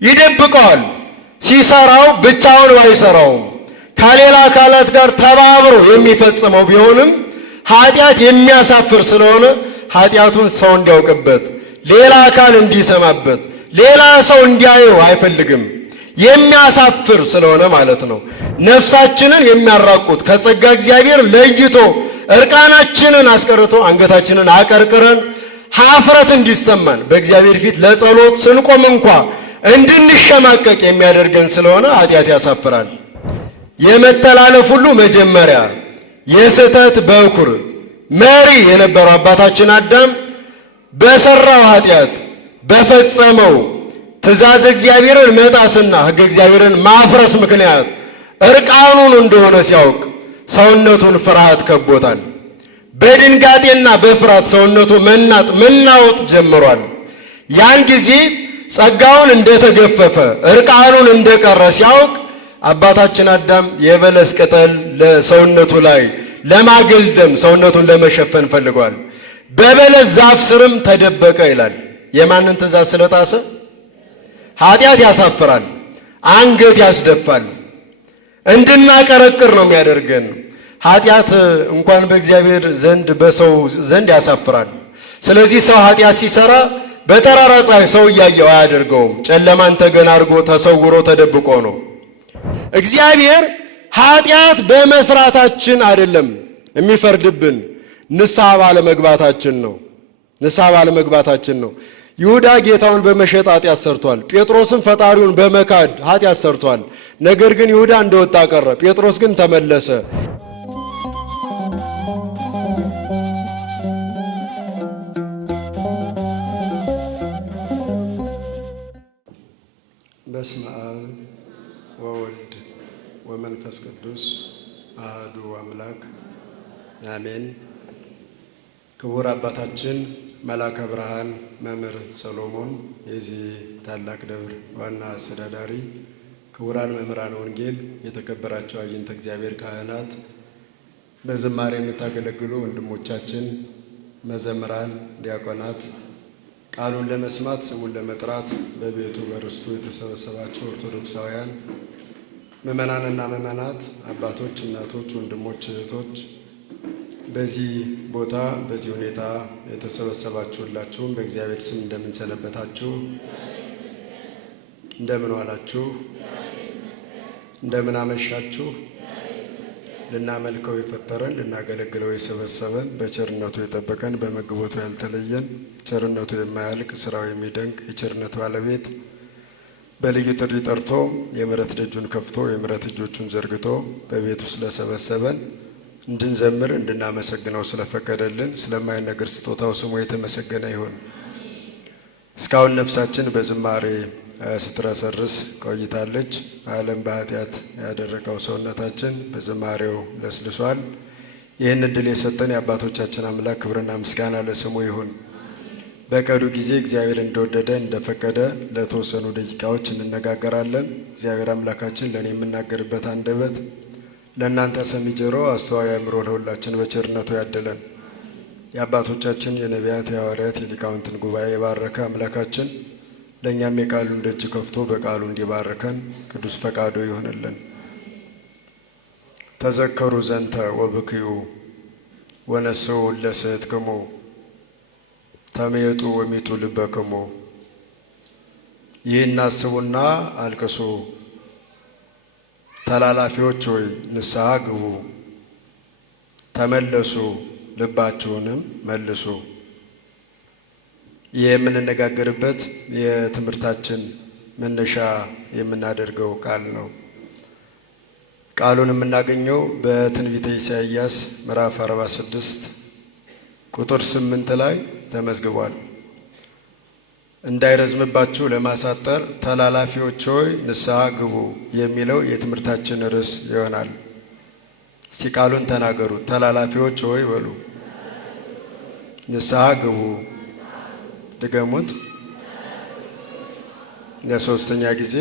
ይደብቀዋል። ሲሰራው ብቻውን ባይሰራውም ከሌላ አካላት ጋር ተባብሮ የሚፈጽመው ቢሆንም ኃጢአት የሚያሳፍር ስለሆነ ኃጢአቱን ሰው እንዲያውቅበት፣ ሌላ አካል እንዲሰማበት፣ ሌላ ሰው እንዲያየው አይፈልግም። የሚያሳፍር ስለሆነ ማለት ነው። ነፍሳችንን የሚያራቁት ከጸጋ እግዚአብሔር ለይቶ እርቃናችንን አስቀርቶ አንገታችንን አቀርቅረን ኀፍረት እንዲሰማን በእግዚአብሔር ፊት ለጸሎት ስንቆም እንኳ እንድንሸማቀቅ የሚያደርገን ስለሆነ ኃጢአት ያሳፍራል። የመተላለፍ ሁሉ መጀመሪያ የስህተት በኩር መሪ የነበረው አባታችን አዳም በሰራው ኃጢአት በፈጸመው ትእዛዝ እግዚአብሔርን መጣስና ሕገ እግዚአብሔርን ማፍረስ ምክንያት እርቃኑን እንደሆነ ሲያውቅ ሰውነቱን ፍርሃት ከቦታል። በድንጋጤና በፍርሃት ሰውነቱ መናወጥ ጀምሯል። ያን ጊዜ ጸጋውን እንደተገፈፈ እርቃኑን እንደቀረ ሲያውቅ አባታችን አዳም የበለስ ቅጠል ለሰውነቱ ላይ ለማገልደም ሰውነቱን ለመሸፈን ፈልጓል። በበለስ ዛፍ ስርም ተደበቀ ይላል። የማንን ትእዛዝ ስለጣሰ? ኃጢአት ያሳፍራል፣ አንገት ያስደፋል፣ እንድናቀረቅር ነው የሚያደርገን። ኃጢአት እንኳን በእግዚአብሔር ዘንድ በሰው ዘንድ ያሳፍራል። ስለዚህ ሰው ኃጢአት ሲሰራ በጠራራ ፀሐይ ሰው እያየው አያደርገውም። ጨለማን ተገን አድርጎ ተሰውሮ ተደብቆ ነው። እግዚአብሔር ኃጢአት በመስራታችን አይደለም የሚፈርድብን፣ ንስሐ ባለመግባታችን ነው። ንስሐ ባለመግባታችን ነው። ይሁዳ ጌታውን በመሸጥ ኃጢአት ሰርቷል። ጴጥሮስም ፈጣሪውን በመካድ ኃጢአት ሰርቷል። ነገር ግን ይሁዳ እንደወጣ ቀረ፣ ጴጥሮስ ግን ተመለሰ። በስመ አብ ወወልድ ወመንፈስ ቅዱስ አሐዱ አምላክ አሜን። ክቡር አባታችን መላከ ብርሃን መምህር ሰሎሞን የዚህ ታላቅ ደብር ዋና አስተዳዳሪ፣ ክቡራን መምህራን ወንጌል፣ የተከበራቸው አዕይንተ እግዚአብሔር ካህናት፣ በዝማሬ የምታገለግሉ ወንድሞቻችን መዘምራን፣ ዲያቆናት፣ ቃሉን ለመስማት ስሙን ለመጥራት በቤቱ በርስቱ የተሰበሰባችሁ ኦርቶዶክሳውያን ምእመናንና ምእመናት፣ አባቶች፣ እናቶች፣ ወንድሞች፣ እህቶች በዚህ ቦታ በዚህ ሁኔታ የተሰበሰባችሁላችሁም በእግዚአብሔር ስም እንደምን ሰነበታችሁ? እንደምን ዋላችሁ? እንደምን አመሻችሁ? ልናመልከው የፈጠረን ልናገለግለው የሰበሰበን በቸርነቱ የጠበቀን በመግቦቱ ያልተለየን ቸርነቱ የማያልቅ ስራው የሚደንቅ የቸርነት ባለቤት በልዩ ጥሪ ጠርቶ የምሕረት ደጁን ከፍቶ የምሕረት እጆቹን ዘርግቶ በቤቱ ስለሰበሰበን እንድንዘምር እንድናመሰግነው ስለፈቀደልን ስለማይነገር ስጦታው ስሙ የተመሰገነ ይሁን። እስካሁን ነፍሳችን በዝማሬ ስትረሰርስ ቆይታለች። ዓለም በኃጢአት ያደረቀው ሰውነታችን በዝማሬው ለስልሷል። ይህን እድል የሰጠን የአባቶቻችን አምላክ ክብርና ምስጋና ለስሙ ይሁን። በቀዱ ጊዜ እግዚአብሔር እንደወደደ እንደፈቀደ ለተወሰኑ ደቂቃዎች እንነጋገራለን። እግዚአብሔር አምላካችን ለእኔ የምናገርበት አንደበት ለእናንተ ሰሚ ጆሮ አስተዋይ አእምሮ ለሁላችን በቸርነቱ ያደለን። የአባቶቻችን የነቢያት የሐዋርያት የሊቃውንትን ጉባኤ የባረከ አምላካችን ለእኛም የቃሉን ደጅ ከፍቶ በቃሉ እንዲባርከን ቅዱስ ፈቃዱ ይሆንልን። ተዘከሩ ዘንተ ወብክዩ ወነስኡ ለስሕትክሙ ተመየጡ ወሚጡ ልበክሙ። ይህን አስቡና አልቅሱ፣ ተላላፊዎች ሆይ ንስሐ ግቡ፣ ተመለሱ ልባችሁንም መልሱ። ይህ የምንነጋገርበት የትምህርታችን መነሻ የምናደርገው ቃል ነው። ቃሉን የምናገኘው በትንቢተ ኢሳይያስ ምዕራፍ 46 ቁጥር 8 ላይ ተመዝግቧል። እንዳይረዝምባችሁ ለማሳጠር ተላላፊዎች ሆይ ንስሐ ግቡ የሚለው የትምህርታችን ርዕስ ይሆናል። እስቲ ቃሉን ተናገሩ። ተላላፊዎች ሆይ በሉ፣ ንስሐ ግቡ። ድገሙት ለሶስተኛ ጊዜ።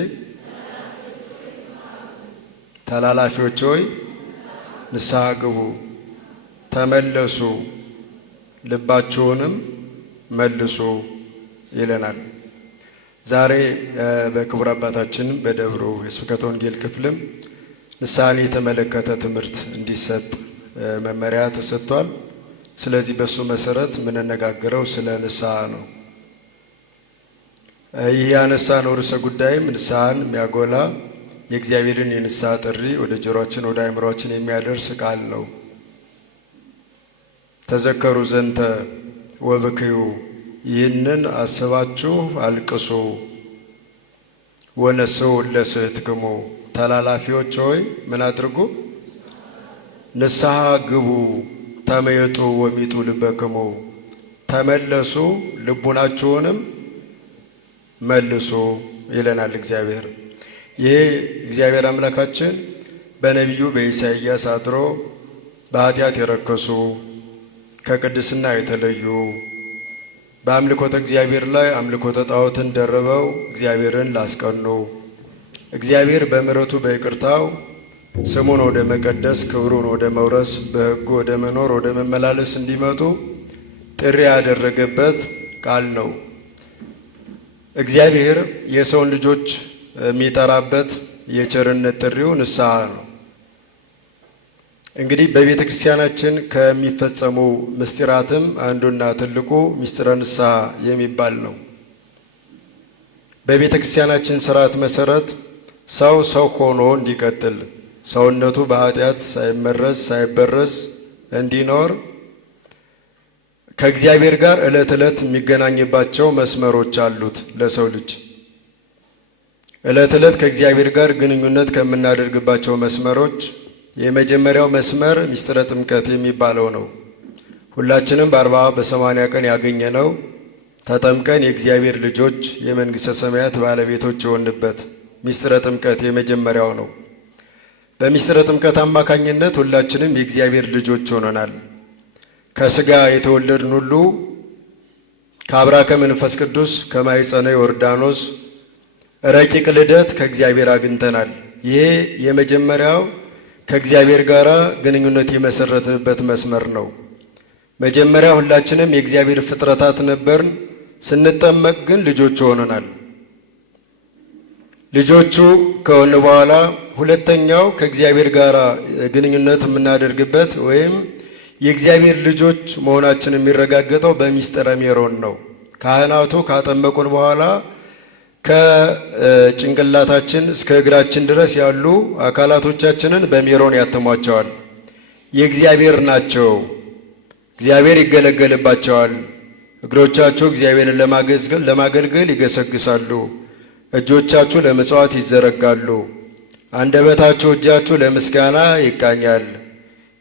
ተላላፊዎች ሆይ ንስሐ ግቡ፣ ተመለሱ፣ ልባችሁንም መልሱ ይለናል። ዛሬ በክቡር አባታችን በደብሩ የስብከተ ወንጌል ክፍልም ንስሐን የተመለከተ ትምህርት እንዲሰጥ መመሪያ ተሰጥቷል። ስለዚህ በሱ መሰረት የምንነጋገረው ስለ ንስሐ ነው። ይህ ያነሳነው ርዕሰ ጉዳይም ንስሐን የሚያጎላ የእግዚአብሔርን የንስሐ ጥሪ ወደ ጆሮአችን ወደ አእምሮአችን የሚያደርስ ቃል ነው። ተዘከሩ ዘንተ ወብክዩ፣ ይህንን አስባችሁ አልቅሱ። ወነስሑ ለስሕትክሙ፣ ተላላፊዎች ሆይ ምን አድርጉ? ንስሐ ግቡ። ተመየጡ ወሚጡ ልበክሙ፣ ተመለሱ ልቡናችሁንም መልሱ ይለናል እግዚአብሔር። ይሄ እግዚአብሔር አምላካችን በነቢዩ በኢሳይያስ አድሮ በኃጢአት የረከሱ ከቅድስና የተለዩ በአምልኮተ እግዚአብሔር ላይ አምልኮተ ጣዖትን ደርበው እግዚአብሔርን ላስቀኑ እግዚአብሔር በምሕረቱ በይቅርታው ስሙን ወደ መቀደስ ክብሩን ወደ መውረስ በሕጉ ወደ መኖር ወደ መመላለስ እንዲመጡ ጥሪ ያደረገበት ቃል ነው። እግዚአብሔር የሰውን ልጆች የሚጠራበት የቸርነት ጥሪው ንስሐ ነው። እንግዲህ በቤተ ክርስቲያናችን ከሚፈጸሙ ምስጢራትም አንዱና ትልቁ ምስጢረ ንስሐ የሚባል ነው። በቤተ ክርስቲያናችን ስርዓት መሰረት ሰው ሆኖ እንዲቀጥል ሰውነቱ በኃጢአት ሳይመረዝ ሳይበረዝ እንዲኖር ከእግዚአብሔር ጋር ዕለት ዕለት የሚገናኝባቸው መስመሮች አሉት። ለሰው ልጅ ዕለት ዕለት ከእግዚአብሔር ጋር ግንኙነት ከምናደርግባቸው መስመሮች የመጀመሪያው መስመር ምስጢረ ጥምቀት የሚባለው ነው። ሁላችንም በ40 በ80 ቀን ያገኘነው ተጠምቀን የእግዚአብሔር ልጆች የመንግሥተ ሰማያት ባለቤቶች የሆንበት ምስጢረ ጥምቀት የመጀመሪያው ነው። በምስጢረ ጥምቀት አማካኝነት ሁላችንም የእግዚአብሔር ልጆች ሆነናል። ከሥጋ የተወለድን ሁሉ ከአብራከ መንፈስ ቅዱስ ከማኅፀነ ዮርዳኖስ ረቂቅ ልደት ከእግዚአብሔር አግኝተናል። ይሄ የመጀመሪያው ከእግዚአብሔር ጋር ግንኙነት የመሰረትንበት መስመር ነው። መጀመሪያ ሁላችንም የእግዚአብሔር ፍጥረታት ነበርን። ስንጠመቅ ግን ልጆቹ ሆነናል። ልጆቹ ከሆነ በኋላ ሁለተኛው ከእግዚአብሔር ጋር ግንኙነት የምናደርግበት ወይም የእግዚአብሔር ልጆች መሆናችን የሚረጋገጠው በምስጢረ ሜሮን ነው። ካህናቱ ካጠመቁን በኋላ ከጭንቅላታችን እስከ እግራችን ድረስ ያሉ አካላቶቻችንን በሜሮን ያትሟቸዋል። የእግዚአብሔር ናቸው፣ እግዚአብሔር ይገለገልባቸዋል። እግሮቻችሁ እግዚአብሔርን ለማገልገል ይገሰግሳሉ። እጆቻችሁ ለምጽዋት ይዘረጋሉ። አንደበታችሁ እጃችሁ ለምስጋና ይቃኛል።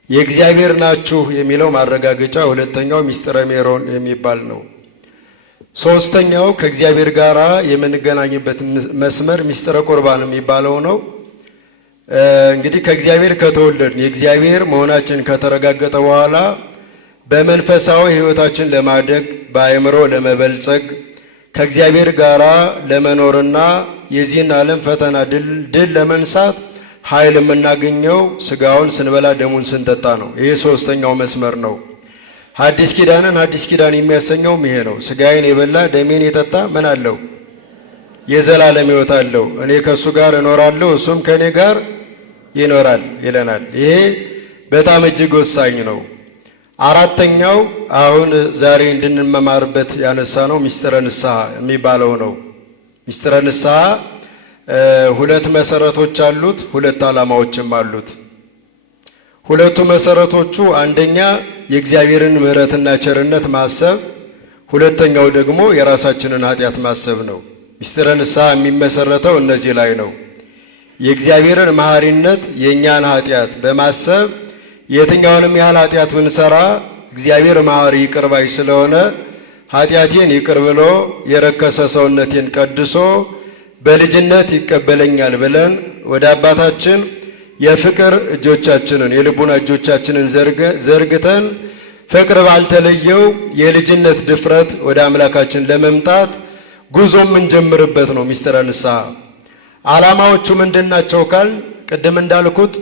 የእግዚአብሔር ናችሁ የሚለው ማረጋገጫ ሁለተኛው ምስጢረ ሜሮን የሚባል ነው። ሶስተኛው ከእግዚአብሔር ጋር የምንገናኝበት መስመር ምስጢረ ቁርባን የሚባለው ነው። እንግዲህ ከእግዚአብሔር ከተወለድን የእግዚአብሔር መሆናችን ከተረጋገጠ በኋላ በመንፈሳዊ ሕይወታችን ለማደግ በአእምሮ ለመበልጸግ ከእግዚአብሔር ጋር ለመኖርና የዚህን ዓለም ፈተና ድል ለመንሳት ኃይል የምናገኘው ሥጋውን ስንበላ ደሙን ስንጠጣ ነው። ይሄ ሶስተኛው መስመር ነው። ሐዲስ ኪዳንን ሐዲስ ኪዳን የሚያሰኘውም ይሄ ነው። ሥጋዬን የበላ ደሜን የጠጣ ምን አለው? የዘላለም ሕይወት አለው። እኔ ከእሱ ጋር እኖራለሁ እሱም ከእኔ ጋር ይኖራል ይለናል። ይሄ በጣም እጅግ ወሳኝ ነው። አራተኛው አሁን ዛሬ እንድንመማርበት ያነሳ ነው ምስጢረ ንስሐ የሚባለው ነው። ምስጢረ ንስሐ ሁለት መሰረቶች አሉት፣ ሁለት ዓላማዎችም አሉት። ሁለቱ መሰረቶቹ አንደኛ የእግዚአብሔርን ምሕረትና ቸርነት ማሰብ፣ ሁለተኛው ደግሞ የራሳችንን ኃጢአት ማሰብ ነው። ምስጢረ ንስሐ የሚመሰረተው እነዚህ ላይ ነው። የእግዚአብሔርን መሐሪነት የእኛን ኃጢአት በማሰብ የትኛውንም ያህል ኃጢአት ብንሰራ እግዚአብሔር መሐሪ ይቅር ባይ ስለሆነ ኃጢአቴን ይቅር ብሎ የረከሰ ሰውነቴን ቀድሶ በልጅነት ይቀበለኛል ብለን ወደ አባታችን የፍቅር እጆቻችንን የልቡና እጆቻችንን ዘርግተን ፍቅር ባልተለየው የልጅነት ድፍረት ወደ አምላካችን ለመምጣት ጉዞ የምንጀምርበት ነው ምስጢረ ንስሐ። ዓላማዎቹ ምንድናቸው ካል ቅድም እንዳልኩት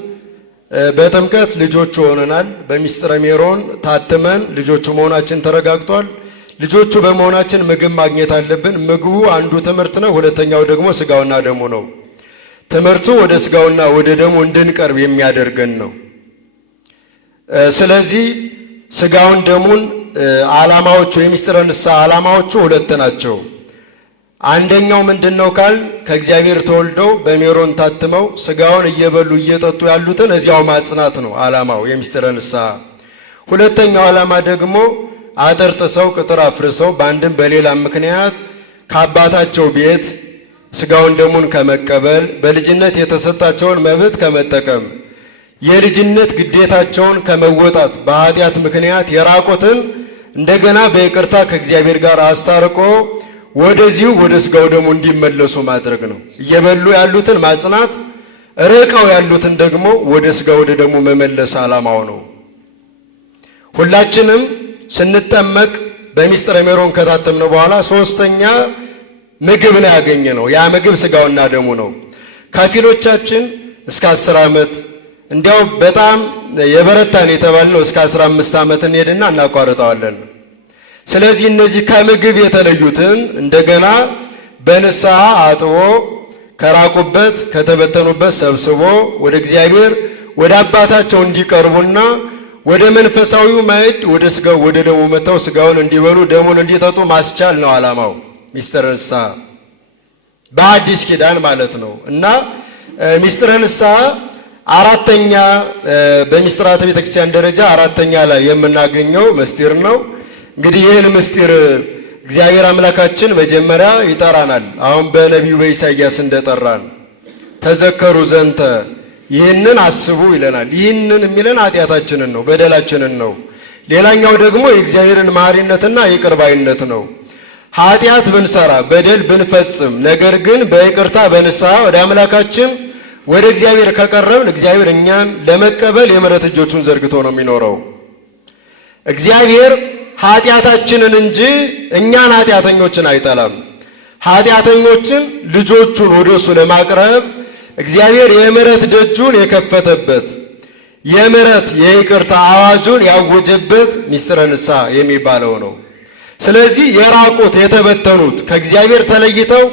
በጥምቀት ልጆቹ ሆነናል። በምስጢረ ሜሮን ታትመን ልጆቹ መሆናችን ተረጋግጧል። ልጆቹ በመሆናችን ምግብ ማግኘት አለብን። ምግቡ አንዱ ትምህርት ነው፣ ሁለተኛው ደግሞ ስጋውና ደሙ ነው። ትምህርቱ ወደ ስጋውና ወደ ደሙ እንድንቀርብ የሚያደርገን ነው። ስለዚህ ስጋውን ደሙን ዓላማዎቹ የሚስጥረ ንስሐ ዓላማዎቹ ሁለት ናቸው። አንደኛው ምንድነው ካል ከእግዚአብሔር ተወልደው በሜሮን ታትመው ስጋውን እየበሉ እየጠጡ ያሉትን እዚያው ማጽናት ነው ዓላማው የሚስጥረ ንስሐ። ሁለተኛው ዓላማ ደግሞ አጥር ጥሰው ቅጥር አፍርሰው በአንድም በሌላም ምክንያት ከአባታቸው ቤት ስጋውን ደሙን ከመቀበል በልጅነት የተሰጣቸውን መብት ከመጠቀም የልጅነት ግዴታቸውን ከመወጣት በኃጢአት ምክንያት የራቁትን እንደገና በይቅርታ ከእግዚአብሔር ጋር አስታርቆ ወደዚሁ ወደ ስጋው ደሙ እንዲመለሱ ማድረግ ነው። እየበሉ ያሉትን ማጽናት፣ ርቀው ያሉትን ደግሞ ወደ ስጋ ወደ ደሙ መመለስ ዓላማው ነው። ሁላችንም ስንጠመቅ በሚስጥረ ሜሮን ከታተምነው በኋላ ሶስተኛ ምግብ ነው ያገኘነው። ያ ምግብ ስጋውና ደሙ ነው። ከፊሎቻችን እስከ 10 ዓመት እንዲያው በጣም የበረታን የተባልነው እስከ 15 ዓመት እንሄድና እናቋርጠዋለን። ስለዚህ እነዚህ ከምግብ የተለዩትን እንደገና በንስሐ አጥቦ ከራቁበት ከተበተኑበት ሰብስቦ ወደ እግዚአብሔር ወደ አባታቸው እንዲቀርቡና ወደ መንፈሳዊው ማዕድ ወደ ስጋው ወደ ደሙ መጥተው ስጋውን እንዲበሉ ደሙን እንዲጠጡ ማስቻል ነው ዓላማው ሚስጥረ ንስሐ በአዲስ ኪዳን ማለት ነው። እና ሚስጥረ ንስሐ አራተኛ በሚስጥራተ ቤተክርስቲያን ደረጃ አራተኛ ላይ የምናገኘው ምስጢር ነው። እንግዲህ ይህን ምስጢር እግዚአብሔር አምላካችን መጀመሪያ ይጠራናል። አሁን በነቢዩ በኢሳይያስ እንደጠራን ተዘከሩ ዘንተ ይህንን አስቡ ይለናል። ይህንን የሚለን ኃጢአታችንን ነው፣ በደላችንን ነው። ሌላኛው ደግሞ የእግዚአብሔርን መሐሪነትና ይቅርባይነት ነው። ኃጢአት ብንሰራ በደል ብንፈጽም፣ ነገር ግን በይቅርታ በንስሐ ወደ አምላካችን ወደ እግዚአብሔር ከቀረብን እግዚአብሔር እኛን ለመቀበል የምሕረት እጆቹን ዘርግቶ ነው የሚኖረው። እግዚአብሔር ኃጢአታችንን እንጂ እኛን ኃጢአተኞችን አይጠላም። ኃጢአተኞችን ልጆቹን ወደ እሱ ለማቅረብ እግዚአብሔር የምሕረት ደጁን የከፈተበት የምሕረት የይቅርታ አዋጁን ያወጀበት ሚስጥረ ንስሐ የሚባለው ነው። ስለዚህ የራቁት የተበተኑት ከእግዚአብሔር ተለይተው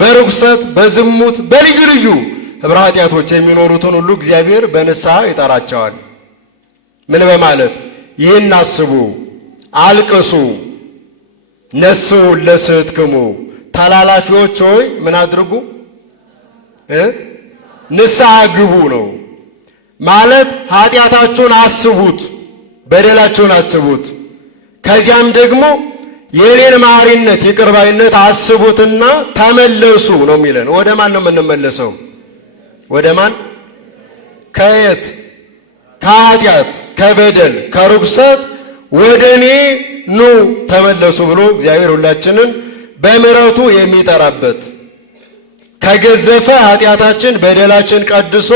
በርኩሰት በዝሙት በልዩ ልዩ ኅብረ ኃጢአቶች የሚኖሩትን ሁሉ እግዚአብሔር በንስሐ ይጠራቸዋል። ምን በማለት ይህን አስቡ፣ አልቅሱ፣ ነስሑ ለስሕተክሙ ተላላፊዎች ሆይ ምን አድርጉ? ንስሐ ግቡ ነው ማለት። ኃጢአታችሁን አስቡት፣ በደላችሁን አስቡት። ከዚያም ደግሞ የኔን መሐሪነት ይቅርባይነት አስቡትና ተመለሱ ነው የሚለን። ወደ ማን ነው የምንመለሰው? ወደ ማን? ከየት? ከኃጢአት ከበደል ከርኩሰት ወደ እኔ ኑ ተመለሱ ብሎ እግዚአብሔር ሁላችንን በምሕረቱ የሚጠራበት ከገዘፈ ኃጢአታችን በደላችን ቀድሶ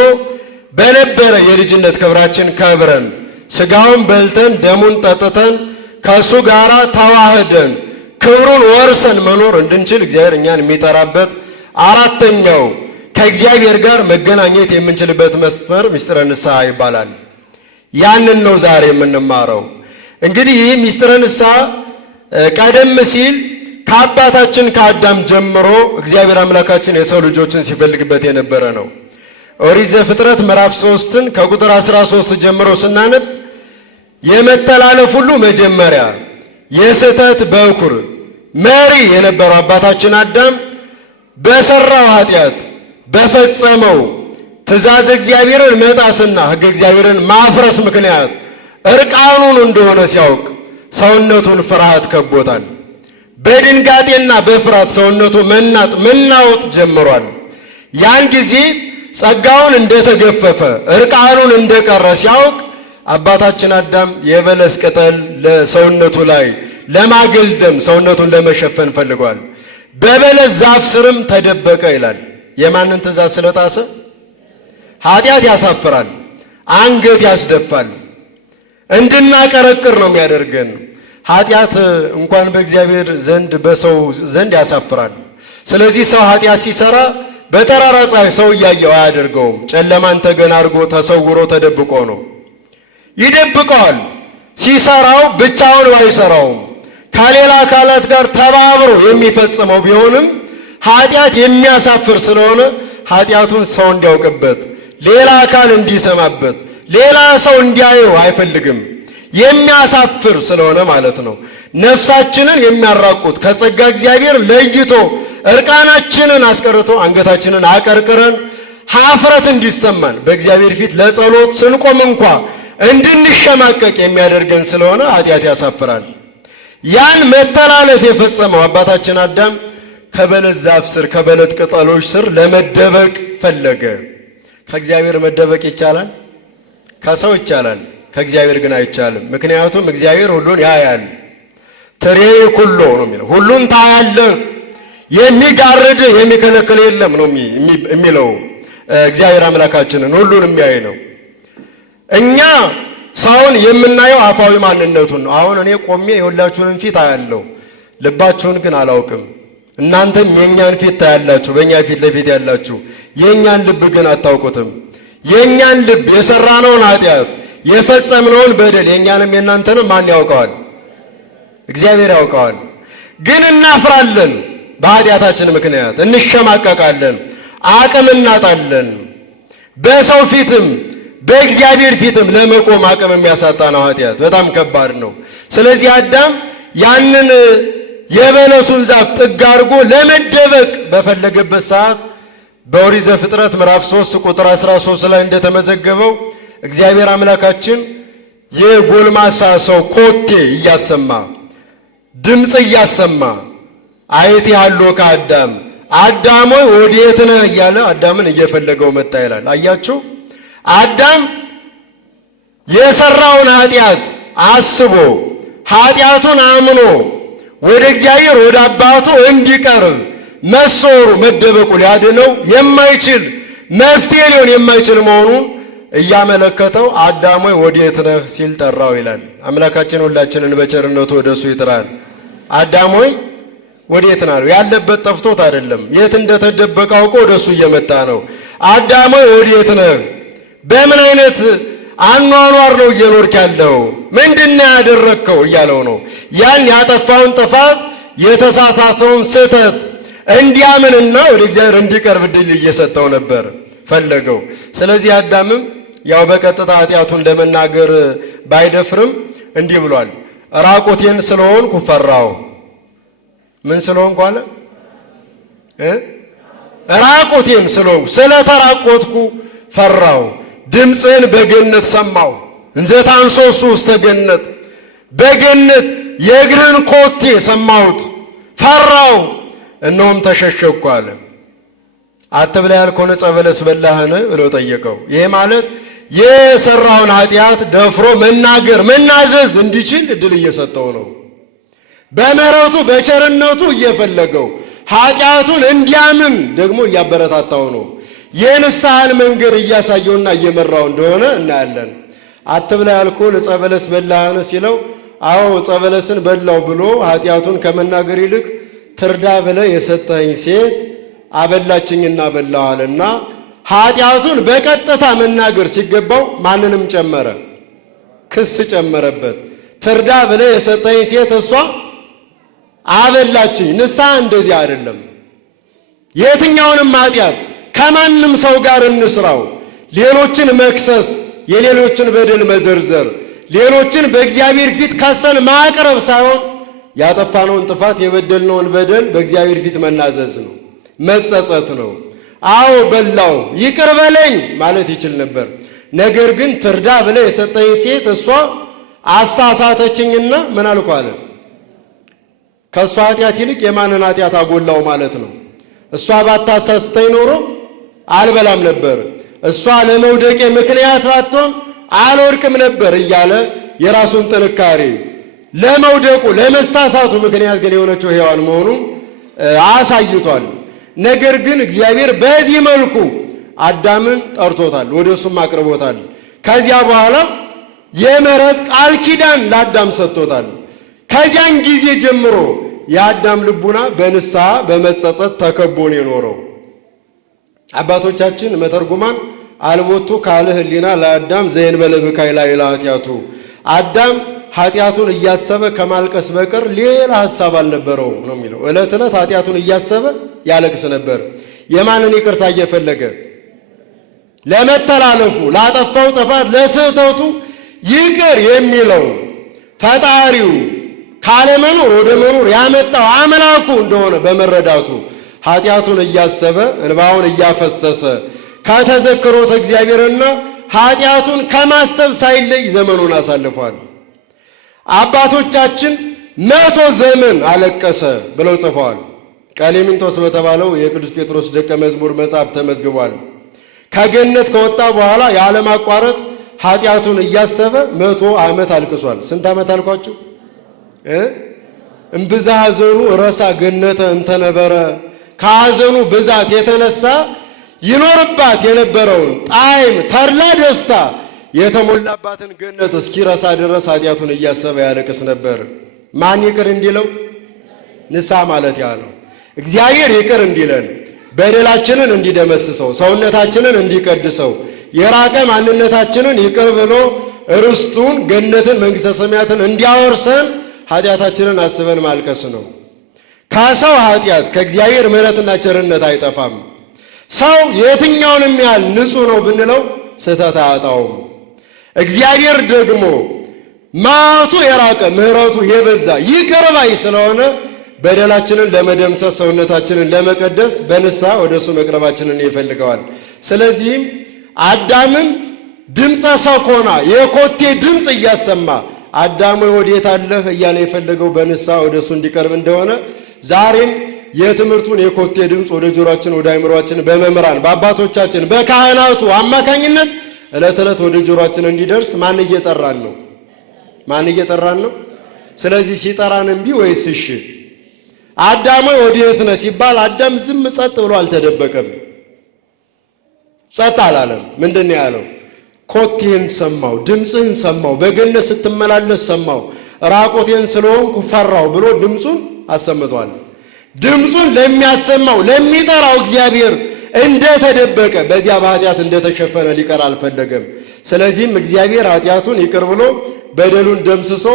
በነበረ የልጅነት ክብራችን ከብረን ስጋውን በልተን ደሙን ጠጥተን ከእሱ ጋር ተዋህደን ክብሩን ወርሰን መኖር እንድንችል እግዚአብሔር እኛን የሚጠራበት አራተኛው ከእግዚአብሔር ጋር መገናኘት የምንችልበት መስመር ሚስጥረ ንስሐ ይባላል። ያንን ነው ዛሬ የምንማረው። እንግዲህ ይህ ሚስጥረ ንስሐ ቀደም ሲል ከአባታችን ከአዳም ጀምሮ እግዚአብሔር አምላካችን የሰው ልጆችን ሲፈልግበት የነበረ ነው። ኦሪት ዘፍጥረት ምዕራፍ 3ን ከቁጥር 13 ጀምሮ ስናነብ የመተላለፍ ሁሉ መጀመሪያ የስህተት በኩር መሪ የነበረው አባታችን አዳም በሰራው ኃጢአት በፈጸመው ትእዛዝ እግዚአብሔርን መጣስና ሕገ እግዚአብሔርን ማፍረስ ምክንያት እርቃኑን እንደሆነ ሲያውቅ ሰውነቱን ፍርሃት ከቦታል። በድንጋጤና በፍርሃት ሰውነቱ መናወጥ ጀምሯል። ያን ጊዜ ጸጋውን እንደተገፈፈ እርቃኑን እንደቀረ ሲያውቅ አባታችን አዳም የበለስ ቅጠል ለሰውነቱ ላይ ለማገልደም ሰውነቱን ለመሸፈን ፈልጓል። በበለስ ዛፍ ስርም ተደበቀ ይላል። የማንን ትእዛዝ ስለጣሰ? ኃጢአት ያሳፍራል፣ አንገት ያስደፋል፣ እንድናቀረቅር ነው የሚያደርገን። ኃጢአት እንኳን በእግዚአብሔር ዘንድ በሰው ዘንድ ያሳፍራል። ስለዚህ ሰው ኃጢአት ሲሰራ በጠራራ ፀሐይ ሰው እያየው አያደርገውም። ጨለማን ተገን አድርጎ ተሰውሮ ተደብቆ ነው ይደብቀዋል። ሲሰራው ብቻውን ባይሰራውም ከሌላ አካላት ጋር ተባብሮ የሚፈጽመው ቢሆንም ኃጢአት የሚያሳፍር ስለሆነ ኃጢአቱን ሰው እንዲያውቅበት፣ ሌላ አካል እንዲሰማበት፣ ሌላ ሰው እንዲያየው አይፈልግም። የሚያሳፍር ስለሆነ ማለት ነው። ነፍሳችንን የሚያራቁት ከጸጋ እግዚአብሔር ለይቶ እርቃናችንን አስቀርቶ አንገታችንን አቀርቅረን ኀፍረት እንዲሰማን በእግዚአብሔር ፊት ለጸሎት ስንቆም እንኳ እንድንሸማቀቅ የሚያደርገን ስለሆነ ኃጢአት ያሳፍራል። ያን መተላለፍ የፈጸመው አባታችን አዳም ከበለስ ዛፍ ስር ከበለስ ቅጠሎች ስር ለመደበቅ ፈለገ። ከእግዚአብሔር መደበቅ ይቻላል? ከሰው ይቻላል፣ ከእግዚአብሔር ግን አይቻልም። ምክንያቱም እግዚአብሔር ሁሉን ያያል። ትሬይ ኩሎ ነው የሚለው፣ ሁሉን ታያለህ፣ የሚጋርድህ የሚከለክል የለም ነው የሚለው። እግዚአብሔር አምላካችንን ሁሉን የሚያይ ነው። እኛ ሰውን የምናየው አፋዊ ማንነቱን ነው። አሁን እኔ ቆሜ የሁላችሁንም ፊት አያለሁ፣ ልባችሁን ግን አላውቅም። እናንተም የእኛን ፊት ታያላችሁ፣ በእኛ ፊት ለፊት ያላችሁ፣ የእኛን ልብ ግን አታውቁትም። የእኛን ልብ የሰራነውን ኃጢአት የፈጸምነውን በደል የእኛንም የእናንተንም ማን ያውቀዋል? እግዚአብሔር ያውቀዋል። ግን እናፍራለን። በኃጢአታችን ምክንያት እንሸማቀቃለን፣ አቅም እናጣለን። በሰው ፊትም በእግዚአብሔር ፊትም ለመቆም አቅም የሚያሳጣ ነው ኃጢአት። በጣም ከባድ ነው። ስለዚህ አዳም ያንን የበለሱን ዛፍ ጥግ አድርጎ ለመደበቅ በፈለገበት ሰዓት በኦሪት ዘፍጥረት ምዕራፍ 3 ቁጥር 13 ላይ እንደተመዘገበው እግዚአብሔር አምላካችን የጎልማሳ ሰው ኮቴ እያሰማ ድምፅ እያሰማ አይቲ ሃሎ ከአዳም አዳም ሆይ ወዴት ነህ እያለ አዳምን እየፈለገው መጣ ይላል። አያችሁ፣ አዳም የሰራውን ኃጢአት አስቦ ኃጢአቱን አምኖ ወደ እግዚአብሔር ወደ አባቱ እንዲቀርብ መሶሩ መደበቁ ሊያድነው የማይችል መፍትሄ ሊሆን የማይችል መሆኑን እያመለከተው አዳም ሆይ ወዴት ነህ ሲል ጠራው ይላል። አምላካችን ሁላችንን በቸርነቱ ወደሱ ይጥራል። አዳም ሆይ ወዴት ነህ? ያለበት ጠፍቶት አይደለም፣ የት እንደተደበቀ አውቆ ወደሱ እየመጣ ነው። አዳም ሆይ ወዴት ነህ? በምን አይነት አኗኗር ነው እየኖርክ ያለው? ምንድነው ያደረግከው እያለው ነው። ያን ያጠፋውን ጥፋት የተሳሳተውን ስህተት እንዲያምንና ወደ እግዚአብሔር እንዲቀርብ ድል እየሰጠው ነበር ፈለገው። ስለዚህ አዳምም ያው በቀጥታ ኃጢአቱን ለመናገር ባይደፍርም እንዲህ ብሏል። ራቁቴን ስለሆንኩ ፈራሁ። ምን ስለሆንኩ አለ? ራቁቴን ስለሆንኩ ስለተራቆትኩ ፈራሁ። ድምፅህን በገነት ሰማሁ። እንዘ ታንሶሱ ውስተ ገነት፣ በገነት የእግርህን ኮቴ ሰማሁት፣ ፈራሁ፣ እነሆም ተሸሸኩ አለ። አትብላ ያልከውን ዕፀ በለስ በላህን ብሎ ጠየቀው። ይሄ ማለት የሰራውን ኃጢአት ደፍሮ መናገር መናዘዝ እንዲችል እድል እየሰጠው ነው። በምሕረቱ በቸርነቱ እየፈለገው ኃጢአቱን እንዲያምን ደግሞ እያበረታታው ነው። የንስሐን መንገድ እያሳየውና እየመራው እንደሆነ እናያለን። አትብላ ያልከውን ዕፀ በለስ በላህን ሲለው አዎ ዕፀ በለስን በላው ብሎ ኃጢአቱን ከመናገር ይልቅ ትርዳ ብለህ የሰጠኸኝ ሴት አበላችኝና በላዋልና ኃጢአቱን በቀጥታ መናገር ሲገባው ማንንም ጨመረ? ክስ ጨመረበት። ትርዳ ብለህ የሰጠኸኝ ሴት እሷ አበላችኝ። ንስሐ እንደዚህ አይደለም። የትኛውንም ኃጢአት ከማንም ሰው ጋር እንስራው፣ ሌሎችን መክሰስ፣ የሌሎችን በደል መዘርዘር፣ ሌሎችን በእግዚአብሔር ፊት ከሰን ማቅረብ ሳይሆን ያጠፋነውን ጥፋት የበደልነውን በደል በእግዚአብሔር ፊት መናዘዝ ነው፣ መጸጸት ነው። አዎ በላው ይቅር በለኝ ማለት ይችል ነበር። ነገር ግን ትርዳ ብለህ የሰጠኝ ሴት እሷ አሳሳተችኝና ምን አልኩ አለ። ከእሷ ኃጢአት ይልቅ የማንን ኃጢአት አጎላው ማለት ነው። እሷ ባታሳስተኝ ኖሮ አልበላም ነበር፣ እሷ ለመውደቄ ምክንያት ባትሆን አልወድቅም ነበር እያለ የራሱን ጥንካሬ ለመውደቁ ለመሳሳቱ ምክንያት ግን የሆነችው ሔዋን መሆኑን አሳይቷል። ነገር ግን እግዚአብሔር በዚህ መልኩ አዳምን ጠርቶታል፣ ወደ እሱም አቅርቦታል። ከዚያ በኋላ የምሕረት ቃል ኪዳን ለአዳም ሰጥቶታል። ከዚያን ጊዜ ጀምሮ የአዳም ልቡና በንስሐ በመጸጸት ተከቦ ነው የኖረው። አባቶቻችን መተርጉማን አልቦቱ ካልዕ ህሊና ለአዳም ዘእንበለ ብካይ ላዕለ ኃጢአቱ፣ አዳም ኃጢአቱን እያሰበ ከማልቀስ በቀር ሌላ ሐሳብ አልነበረውም ነው የሚለው። ዕለት ዕለት ኃጢአቱን እያሰበ ያለቅስ ነበር። የማንን ይቅርታ እየፈለገ? ለመተላለፉ፣ ላጠፋው ጥፋት፣ ለስህተቱ ይቅር የሚለው ፈጣሪው ካለመኖር ወደ መኖር ያመጣው አምላኩ እንደሆነ በመረዳቱ ኃጢአቱን እያሰበ እንባውን እያፈሰሰ ከተዘክሮተ እግዚአብሔርና ኃጢአቱን ከማሰብ ሳይለይ ዘመኑን አሳልፏል። አባቶቻችን 100 ዘመን አለቀሰ ብለው ጽፈዋል። ቀሌምንጦስ በተባለው የቅዱስ ጴጥሮስ ደቀ መዝሙር መጽሐፍ ተመዝግቧል። ከገነት ከወጣ በኋላ ያለማቋረጥ ኃጢአቱን እያሰበ 100 ዓመት አልቅሷል። ስንት ዓመት አልኳችሁ? እምብዛ ሐዘኑ ረሳ ገነተ እንተነበረ። ከሐዘኑ ብዛት የተነሳ ይኖርባት የነበረውን ጣዕም፣ ተድላ፣ ደስታ የተሞላባትን ገነት እስኪረሳ ድረስ ኃጢአቱን እያሰበ ያለቅስ ነበር። ማን ይቅር እንዲለው? ንስሐ ማለት ያ ነው። እግዚአብሔር ይቅር እንዲለን፣ በደላችንን እንዲደመስሰው፣ ሰውነታችንን እንዲቀድሰው፣ የራቀ ማንነታችንን ይቅር ብሎ ርስቱን ገነትን መንግሥተ ሰማያትን እንዲያወርሰን ኃጢአታችንን አስበን ማልቀስ ነው። ከሰው ኃጢአት ከእግዚአብሔር ምሕረትና ቸርነት አይጠፋም። ሰው የትኛውንም ያህል ንጹሕ ነው ብንለው ስህተት አያጣውም። እግዚአብሔር ደግሞ መዓቱ የራቀ ምሕረቱ የበዛ ይቅር ባይ ስለሆነ በደላችንን ለመደምሰስ ሰውነታችንን ለመቀደስ በንስሐ ወደ እሱ መቅረባችንን ይፈልገዋል። ስለዚህም አዳምን ድምፀ ሰኮና የኮቴ ድምፅ እያሰማ አዳም ወዴት አለህ እያለ የፈለገው በንስሐ ወደ እሱ እንዲቀርብ እንደሆነ ዛሬም የትምህርቱን የኮቴ ድምፅ ወደ ጆሮአችን ወደ አእምሮአችን በመምህራን በአባቶቻችን በካህናቱ አማካኝነት ዕለት ዕለት ወደ ጆሮአችን እንዲደርስ ማን እየጠራን ነው? ማን እየጠራን ነው? ስለዚህ ሲጠራን እምቢ ወይስ እሺ? አዳም ወዴት ነህ ሲባል አዳም ዝም ጸጥ ብሎ አልተደበቀም። ጸጥ አላለም። ምንድን ነው ያለው? ኮቴን ሰማው፣ ድምፅህን ሰማው፣ በገነት ስትመላለስ ሰማው፣ ራቆቴን ስለሆንኩ ፈራው ብሎ ድምፁን አሰምቷል። ድምፁን ለሚያሰማው ለሚጠራው እግዚአብሔር እንደተደበቀ በዚያ በኃጢአት እንደተሸፈነ ሊቀር አልፈለገም። ስለዚህም እግዚአብሔር ኃጢአቱን ይቅር ብሎ በደሉን ደምስሶ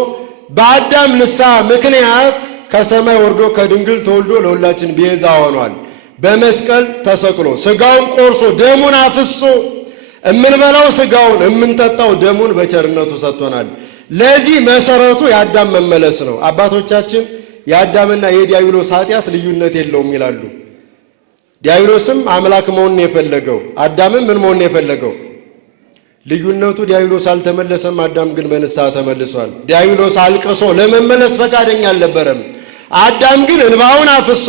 በአዳም ንስሐ ምክንያት ከሰማይ ወርዶ ከድንግል ተወልዶ ለሁላችን ቤዛ ሆኗል። በመስቀል ተሰቅሎ ሥጋውን ቆርሶ ደሙን አፍሶ እምንበላው ሥጋውን እምንጠጣው ደሙን በቸርነቱ ሰጥቶናል። ለዚህ መሰረቱ የአዳም መመለስ ነው። አባቶቻችን የአዳምና የዲያብሎስ ኃጢአት ልዩነት የለውም ይላሉ። ዲያብሎስም አምላክ መሆን የፈለገው፣ አዳምም ምን መሆን የፈለገው? ልዩነቱ ዲያብሎስ አልተመለሰም፣ አዳም ግን በንስሐ ተመልሷል። ዲያብሎስ አልቅሶ ለመመለስ ፈቃደኛ አልነበረም። አዳም ግን እንባውን አፍሶ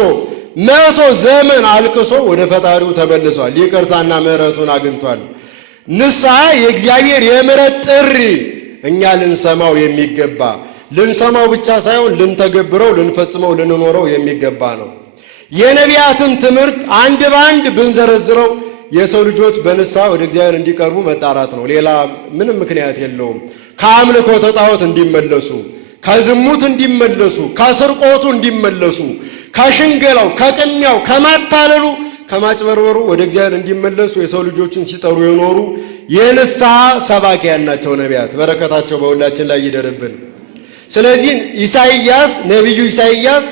100 ዘመን አልቅሶ ወደ ፈጣሪው ተመልሷል። ይቅርታና ምሕረቱን አግኝቷል። ንስሐ የእግዚአብሔር የምሕረት ጥሪ እኛ ልንሰማው የሚገባ ልንሰማው ብቻ ሳይሆን ልንተገብረው፣ ልንፈጽመው፣ ልንኖረው የሚገባ ነው። የነቢያትን ትምህርት አንድ በአንድ ብንዘረዝረው የሰው ልጆች በንስሐ ወደ እግዚአብሔር እንዲቀርቡ መጣራት ነው። ሌላ ምንም ምክንያት የለውም። ከአምልኮተ ጣዖት እንዲመለሱ፣ ከዝሙት እንዲመለሱ፣ ከስርቆቱ እንዲመለሱ፣ ከሽንገላው፣ ከቅሚያው፣ ከማታለሉ፣ ከማጭበርበሩ ወደ እግዚአብሔር እንዲመለሱ የሰው ልጆችን ሲጠሩ የኖሩ የንስሐ ሰባኪያን ናቸው ነቢያት። በረከታቸው በሁላችን ላይ ይደርብን። ስለዚህ ኢሳይያስ ነቢዩ ኢሳይያስ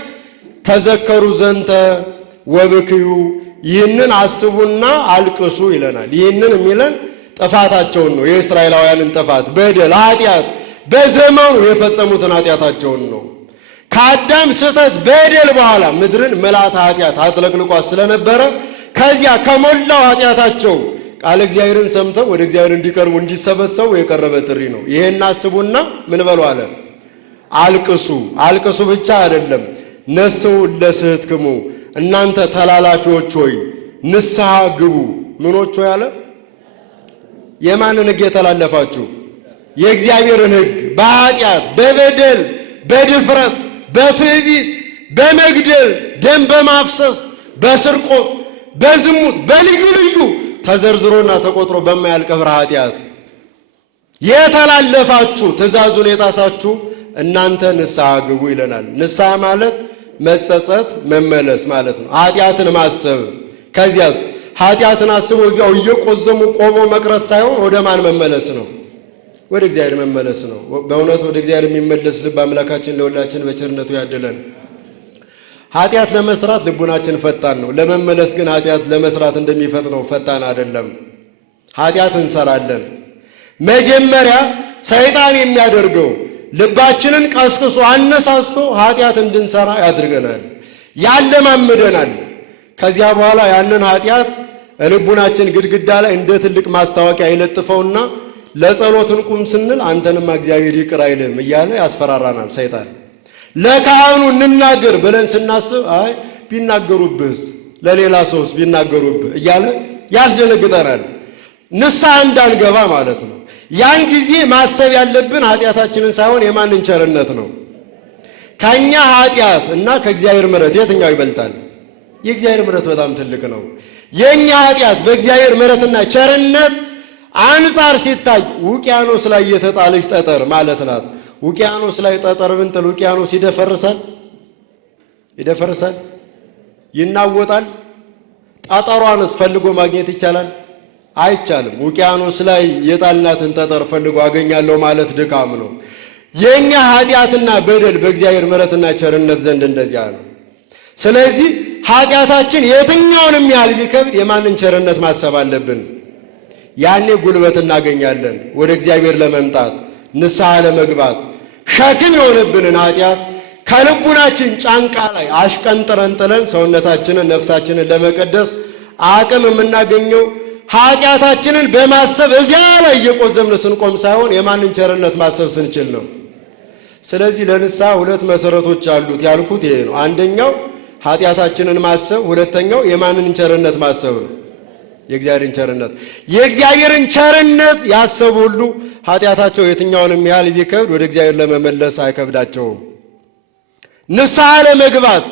ተዘከሩ ዘንተ ወብክዩ ይህንን አስቡና አልቅሱ ይለናል። ይህንን የሚለን ጥፋታቸውን ነው። የእስራኤላውያንን ጥፋት፣ በደል፣ ኃጢአት በዘመኑ የፈጸሙትን ኃጢአታቸውን ነው። ከአዳም ስህተት በደል በኋላ ምድርን መልአተ ኃጢአት አጥለቅልቋት ስለነበረ ከዚያ ከሞላው ኃጢአታቸው ቃለ እግዚአብሔርን ሰምተው ወደ እግዚአብሔር እንዲቀርቡ እንዲሰበሰቡ የቀረበ ጥሪ ነው። ይሄን አስቡና ምን በሉ አለ? አልቅሱ። አልቅሱ ብቻ አይደለም፣ ነስሑ ለስሕተትክሙ እናንተ ተላላፊዎች ሆይ ንስሐ ግቡ። ምኖች ሆይ አለ? የማንን ሕግ የተላለፋችሁ? የእግዚአብሔርን ሕግ በኃጢአት በበደል በድፍረት በትዕቢት በመግደል ደም በማፍሰስ በስርቆት በዝሙት በልዩ ልዩ ተዘርዝሮና ተቆጥሮ በማያልቅ ኃጢአት የተላለፋችሁ ትእዛዙን የጣሳችሁ እናንተ ንስሐ ግቡ ይለናል። ንስሐ ማለት መጸጸት መመለስ ማለት ነው። ኃጢአትን ማሰብ፣ ከዚያስ ኃጢአትን አስቦ እዚያው እየቆዘሙ ቆሞ መቅረት ሳይሆን ወደ ማን መመለስ ነው? ወደ እግዚአብሔር መመለስ ነው። በእውነት ወደ እግዚአብሔር የሚመለስ ልብ አምላካችን ለሁላችን በቸርነቱ ያድለን። ኃጢአት ለመስራት ልቡናችን ፈጣን ነው። ለመመለስ ግን ኃጢአት ለመስራት እንደሚፈጥነው ፈጣን አይደለም። ኃጢአት እንሰራለን። መጀመሪያ ሰይጣን የሚያደርገው ልባችንን ቀስቅሶ አነሳስቶ ኃጢአት እንድንሰራ ያድርገናል፣ ያለማምደናል። ከዚያ በኋላ ያንን ኃጢአት ልቡናችን ግድግዳ ላይ እንደ ትልቅ ማስታወቂያ ይለጥፈውና ለጸሎት እንቁም ስንል አንተንማ እግዚአብሔር ይቅር አይልም እያለ ያስፈራራናል ሰይጣን። ለካህኑ እንናገር ብለን ስናስብ አይ ቢናገሩብህስ፣ ለሌላ ሰውስ ቢናገሩብህ እያለ ያስደነግጠናል። ንስሐ እንዳንገባ ማለት ነው። ያን ጊዜ ማሰብ ያለብን ኃጢአታችንን ሳይሆን የማንን ቸርነት ነው። ከኛ ኃጢአት እና ከእግዚአብሔር ምሕረት የትኛው ይበልጣል? የእግዚአብሔር ምሕረት በጣም ትልቅ ነው። የኛ ኃጢአት በእግዚአብሔር ምሕረትና ቸርነት አንጻር ሲታይ ውቅያኖስ ላይ የተጣለች ጠጠር ማለት ናት። ውቅያኖስ ላይ ጠጠር ብንጥል ውቅያኖስ ይደፈርሳል? ይደፈርሳል? ይናወጣል? ጠጠሯንስ ፈልጎ ማግኘት ይቻላል? አይቻልም። ውቅያኖስ ላይ የጣልናትን ጠጠር ፈልጎ አገኛለሁ ማለት ድካም ነው። የኛ ኃጢአትና በደል በእግዚአብሔር ምሕረትና ቸርነት ዘንድ እንደዚያ ነው። ስለዚህ ኃጢአታችን የትኛውንም ያህል ቢከብድ የማንን ቸርነት ማሰብ አለብን? ያኔ ጉልበት እናገኛለን ወደ እግዚአብሔር ለመምጣት ንስሐ ለመግባት። ሸክም የሆነብንን ኃጢአት ከልቡናችን ጫንቃ ላይ አሽቀንጥረን ጥለን ሰውነታችንን ነፍሳችንን ለመቀደስ አቅም የምናገኘው ኃጢአታችንን በማሰብ እዚያ ላይ እየቆዘምን ስንቆም ሳይሆን የማንን ቸርነት ማሰብ ስንችል ነው። ስለዚህ ለንስሐ ሁለት መሰረቶች አሉት ያልኩት ይሄ ነው። አንደኛው ኃጢአታችንን ማሰብ፣ ሁለተኛው የማንን ቸርነት ማሰብ ነው? የእግዚአብሔርን ቸርነት። የእግዚአብሔርን ቸርነት ያሰቡ ሁሉ ኃጢአታቸው የትኛውንም ያህል ቢከብድ ወደ እግዚአብሔር ለመመለስ አይከብዳቸውም። ንስሐ ለመግባት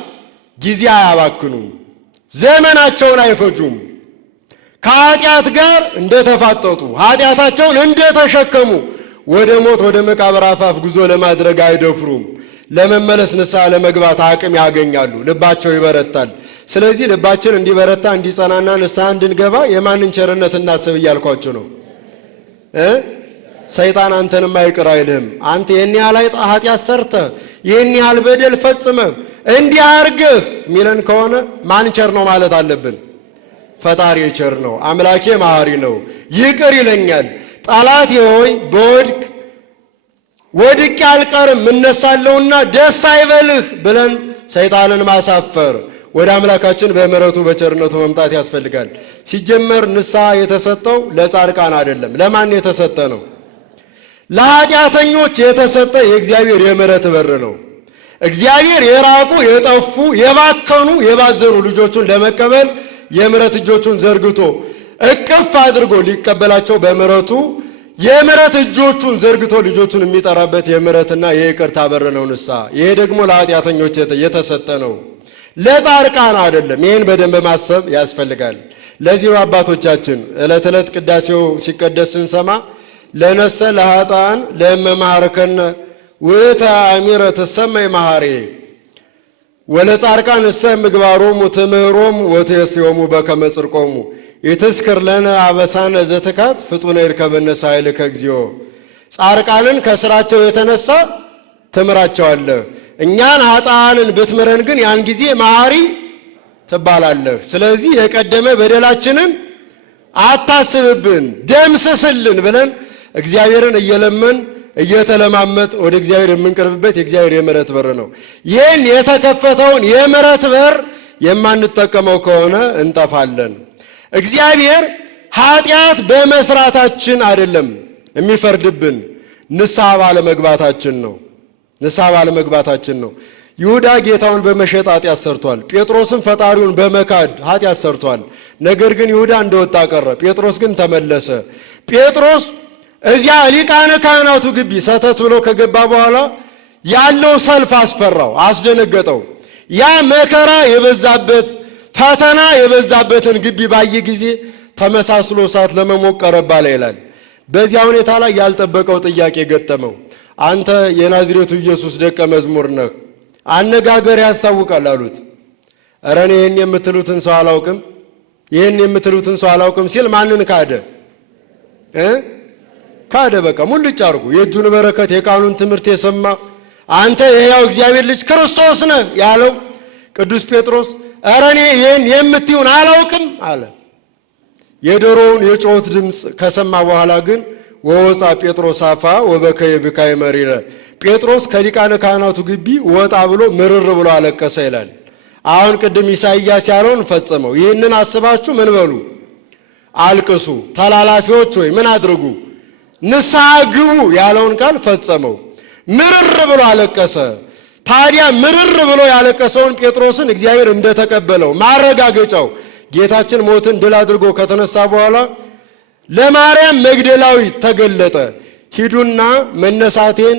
ጊዜ አያባክኑም፣ ዘመናቸውን አይፈጁም። ከኃጢአት ጋር እንደተፋጠጡ ኃጢአታቸውን እንደተሸከሙ ወደ ሞት ወደ መቃብር አፋፍ ጉዞ ለማድረግ አይደፍሩም። ለመመለስ ንስሐ ለመግባት አቅም ያገኛሉ፣ ልባቸው ይበረታል። ስለዚህ ልባችን እንዲበረታ እንዲጸናና ንስሐ እንድንገባ የማንን ቸርነት እናስብ እያልኳችሁ ነው። ሰይጣን አንተንም አይቅር አይልህም። አንተ ይህን ያህል ኃጢአት ሰርተህ ይህን ያህል በደል ፈጽመህ እንዲህ አድርገህ የሚለን ከሆነ ማን ቸር ነው ማለት አለብን? ፈጣሪ ቸር ነው፣ አምላኬ መሐሪ ነው፣ ይቅር ይለኛል። ጠላቴ ሆይ ወድቄ አልቀርም እነሳለሁና ደስ አይበልህ ብለን ሰይጣንን ማሳፈር ወደ አምላካችን በምሕረቱ በቸርነቱ መምጣት ያስፈልጋል። ሲጀመር ንስሐ የተሰጠው ለጻድቃን አይደለም። ለማን የተሰጠ ነው? ለኃጢአተኞች የተሰጠ የእግዚአብሔር የምሕረት በር ነው። እግዚአብሔር የራቁ የጠፉ የባከኑ የባዘኑ ልጆቹን ለመቀበል የምሕረት እጆቹን ዘርግቶ እቅፍ አድርጎ ሊቀበላቸው በምሕረቱ የምሕረት እጆቹን ዘርግቶ ልጆቹን የሚጠራበት የምሕረትና የይቅርታ በር ነው ንስሐ። ይሄ ደግሞ ለኃጢአተኞች የተሰጠ ነው፣ ለጻድቃን አይደለም። ይህን በደንብ ማሰብ ያስፈልጋል። ለዚህ አባቶቻችን ዕለት ዕለት ቅዳሴው ሲቀደስ ስንሰማ ለነሰ ለኃጥአን ለመማርከነ ውእተ አሚረ ትሰመይ መሐሬ ወለጻድቃን እሰ ምግባሮሙ ትምህሮሙ ወትየስዮሙ በከመ ጽድቆሙ ይትስክር ለነ አበሳነ ዘትካት ፍጡነ ይርከበነ ሳይልከ እግዚኦ። ጻድቃንን ከስራቸው የተነሳ ትምራቸዋለህ፣ እኛን ኃጥአንን ብትምረን ግን ያን ጊዜ መሐሪ ትባላለህ። ስለዚህ የቀደመ በደላችንን አታስብብን፣ ደምስስልን ብለን እግዚአብሔርን እየለመን እየተለማመጥ ወደ እግዚአብሔር የምንቀርብበት የእግዚአብሔር የምሕረት በር ነው። ይህን የተከፈተውን የምሕረት በር የማንጠቀመው ከሆነ እንጠፋለን። እግዚአብሔር ኃጢአት በመስራታችን አይደለም የሚፈርድብን፣ ንስሐ ባለመግባታችን ነው። ንስሐ ባለመግባታችን ነው። ይሁዳ ጌታውን በመሸጥ ኃጢአት ሰርቷል። ጴጥሮስም ፈጣሪውን በመካድ ኃጢአት ሰርቷል። ነገር ግን ይሁዳ እንደወጣ ቀረ፣ ጴጥሮስ ግን ተመለሰ። ጴጥሮስ እዚያ ሊቃነ ካህናቱ ግቢ ሰተት ብሎ ከገባ በኋላ ያለው ሰልፍ አስፈራው፣ አስደነገጠው። ያ መከራ የበዛበት ፈተና የበዛበትን ግቢ ባየ ጊዜ ተመሳስሎ እሳት ለመሞቅ ቀረብ አለ ይላል። በዚያ ሁኔታ ላይ ያልጠበቀው ጥያቄ ገጠመው። አንተ የናዝሬቱ ኢየሱስ ደቀ መዝሙር ነህ፣ አነጋገር ያስታውቃል አሉት። ኧረ እኔ ይህን የምትሉትን ሰው አላውቅም፣ ይህን የምትሉትን ሰው አላውቅም ሲል ማንን ካደ? ካደ። በቃ ሙልጭ አድርጎ የእጁን በረከት የቃሉን ትምህርት የሰማ አንተ የሕያው እግዚአብሔር ልጅ ክርስቶስ ነህ ያለው ቅዱስ ጴጥሮስ ኧረ እኔ ይህን የምትይውን አላውቅም አለ። የዶሮውን የጮት ድምፅ ከሰማ በኋላ ግን ወወፃ ጴጥሮስ አፋ ወበከየ ብካየ መሪረ ጴጥሮስ ከሊቃነ ካህናቱ ግቢ ወጣ ብሎ ምርር ብሎ አለቀሰ ይላል። አሁን ቅድም ኢሳይያስ ያለውን ፈጸመው። ይህንን አስባችሁ ምን በሉ? አልቅሱ። ተላላፊዎች ሆይ ምን አድርጉ? ንስሐ ግቡ ያለውን ቃል ፈጸመው። ምርር ብሎ አለቀሰ። ታዲያ ምርር ብሎ ያለቀሰውን ጴጥሮስን እግዚአብሔር እንደተቀበለው ማረጋገጫው ጌታችን ሞትን ድል አድርጎ ከተነሳ በኋላ ለማርያም መግደላዊት ተገለጠ። ሂዱና መነሳቴን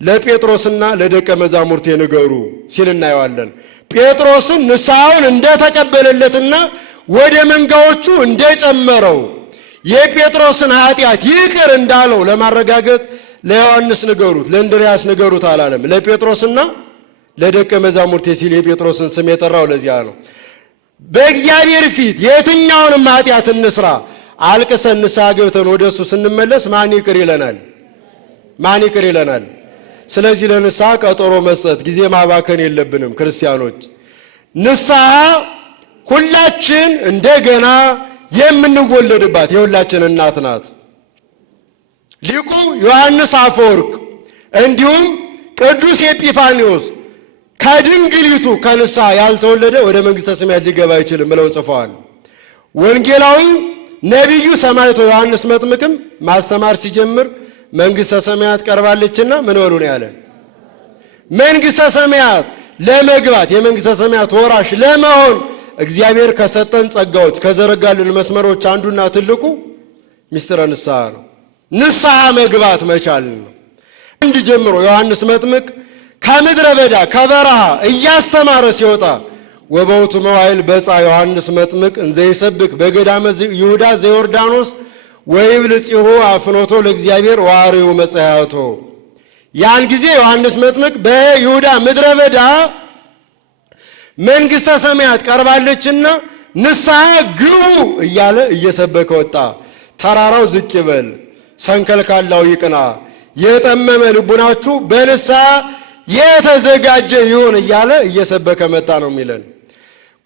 ለጴጥሮስና ለደቀ መዛሙርቴ ንገሩ ሲል እናየዋለን። ጴጥሮስን ንስሐውን እንደተቀበለለትና ወደ መንጋዎቹ እንደጨመረው የጴጥሮስን ኃጢአት ይቅር እንዳለው ለማረጋገጥ ለዮሐንስ ንገሩት፣ ለእንድርያስ ንገሩት አላለም። ለጴጥሮስና ለደቀ መዛሙርቴ ሲል የጴጥሮስን ስም የጠራው ለዚያ ነው። በእግዚአብሔር ፊት የትኛውንም ኃጢአት እንስራ አልቅሰን ንስሐ ገብተን ወደሱ ስንመለስ ማን ይቅር ይለናል? ማን ይቅር ይለናል? ስለዚህ ለንስሐ ቀጠሮ መስጠት ጊዜ ማባከን የለብንም ክርስቲያኖች። ንስሐ ሁላችን እንደገና የምንወለድባት የሁላችን እናት ናት። ሊቁ ዮሐንስ አፈወርቅ እንዲሁም ቅዱስ ኤጲፋኒዎስ ከድንግሊቱ ከንስሐ ያልተወለደ ወደ መንግሥተ ሰማያት ሊገባ አይችልም ብለው ጽፈዋል። ወንጌላዊ ነቢዩ ሰማዕቱ ዮሐንስ መጥምቅም ማስተማር ሲጀምር መንግሥተ ሰማያት ቀርባለችና ምን በሉ ነው ያለን። መንግሥተ ሰማያት ለመግባት የመንግሥተ ሰማያት ወራሽ ለመሆን እግዚአብሔር ከሰጠን ጸጋዎች ከዘረጋልን መስመሮች አንዱና ትልቁ ምስጢረ ንስሐ ነው። ንስሐ መግባት መቻል ነው። አንድ ጀምሮ ዮሐንስ መጥምቅ ከምድረ በዳ ከበረሃ እያስተማረ ሲወጣ ወበውቱ መዋዕል በጻ ዮሐንስ መጥምቅ እንዘ ይሰብክ በገዳመ ይሁዳ ዘዮርዳኖስ ወይብልጽሁ አፍኖቶ ለእግዚአብሔር ዋሪው መጽሐቶ። ያን ጊዜ ዮሐንስ መጥምቅ በይሁዳ ምድረ በዳ መንግሥተ ሰማያት ቀርባለችና ንስሐ ግቡ እያለ እየሰበከ ወጣ። ተራራው ዝቅ ይበል፣ ሰንከልካላው ይቅና፣ የጠመመ ልቡናችሁ በንስሐ የተዘጋጀ ይሁን እያለ እየሰበከ መጣ ነው የሚለን።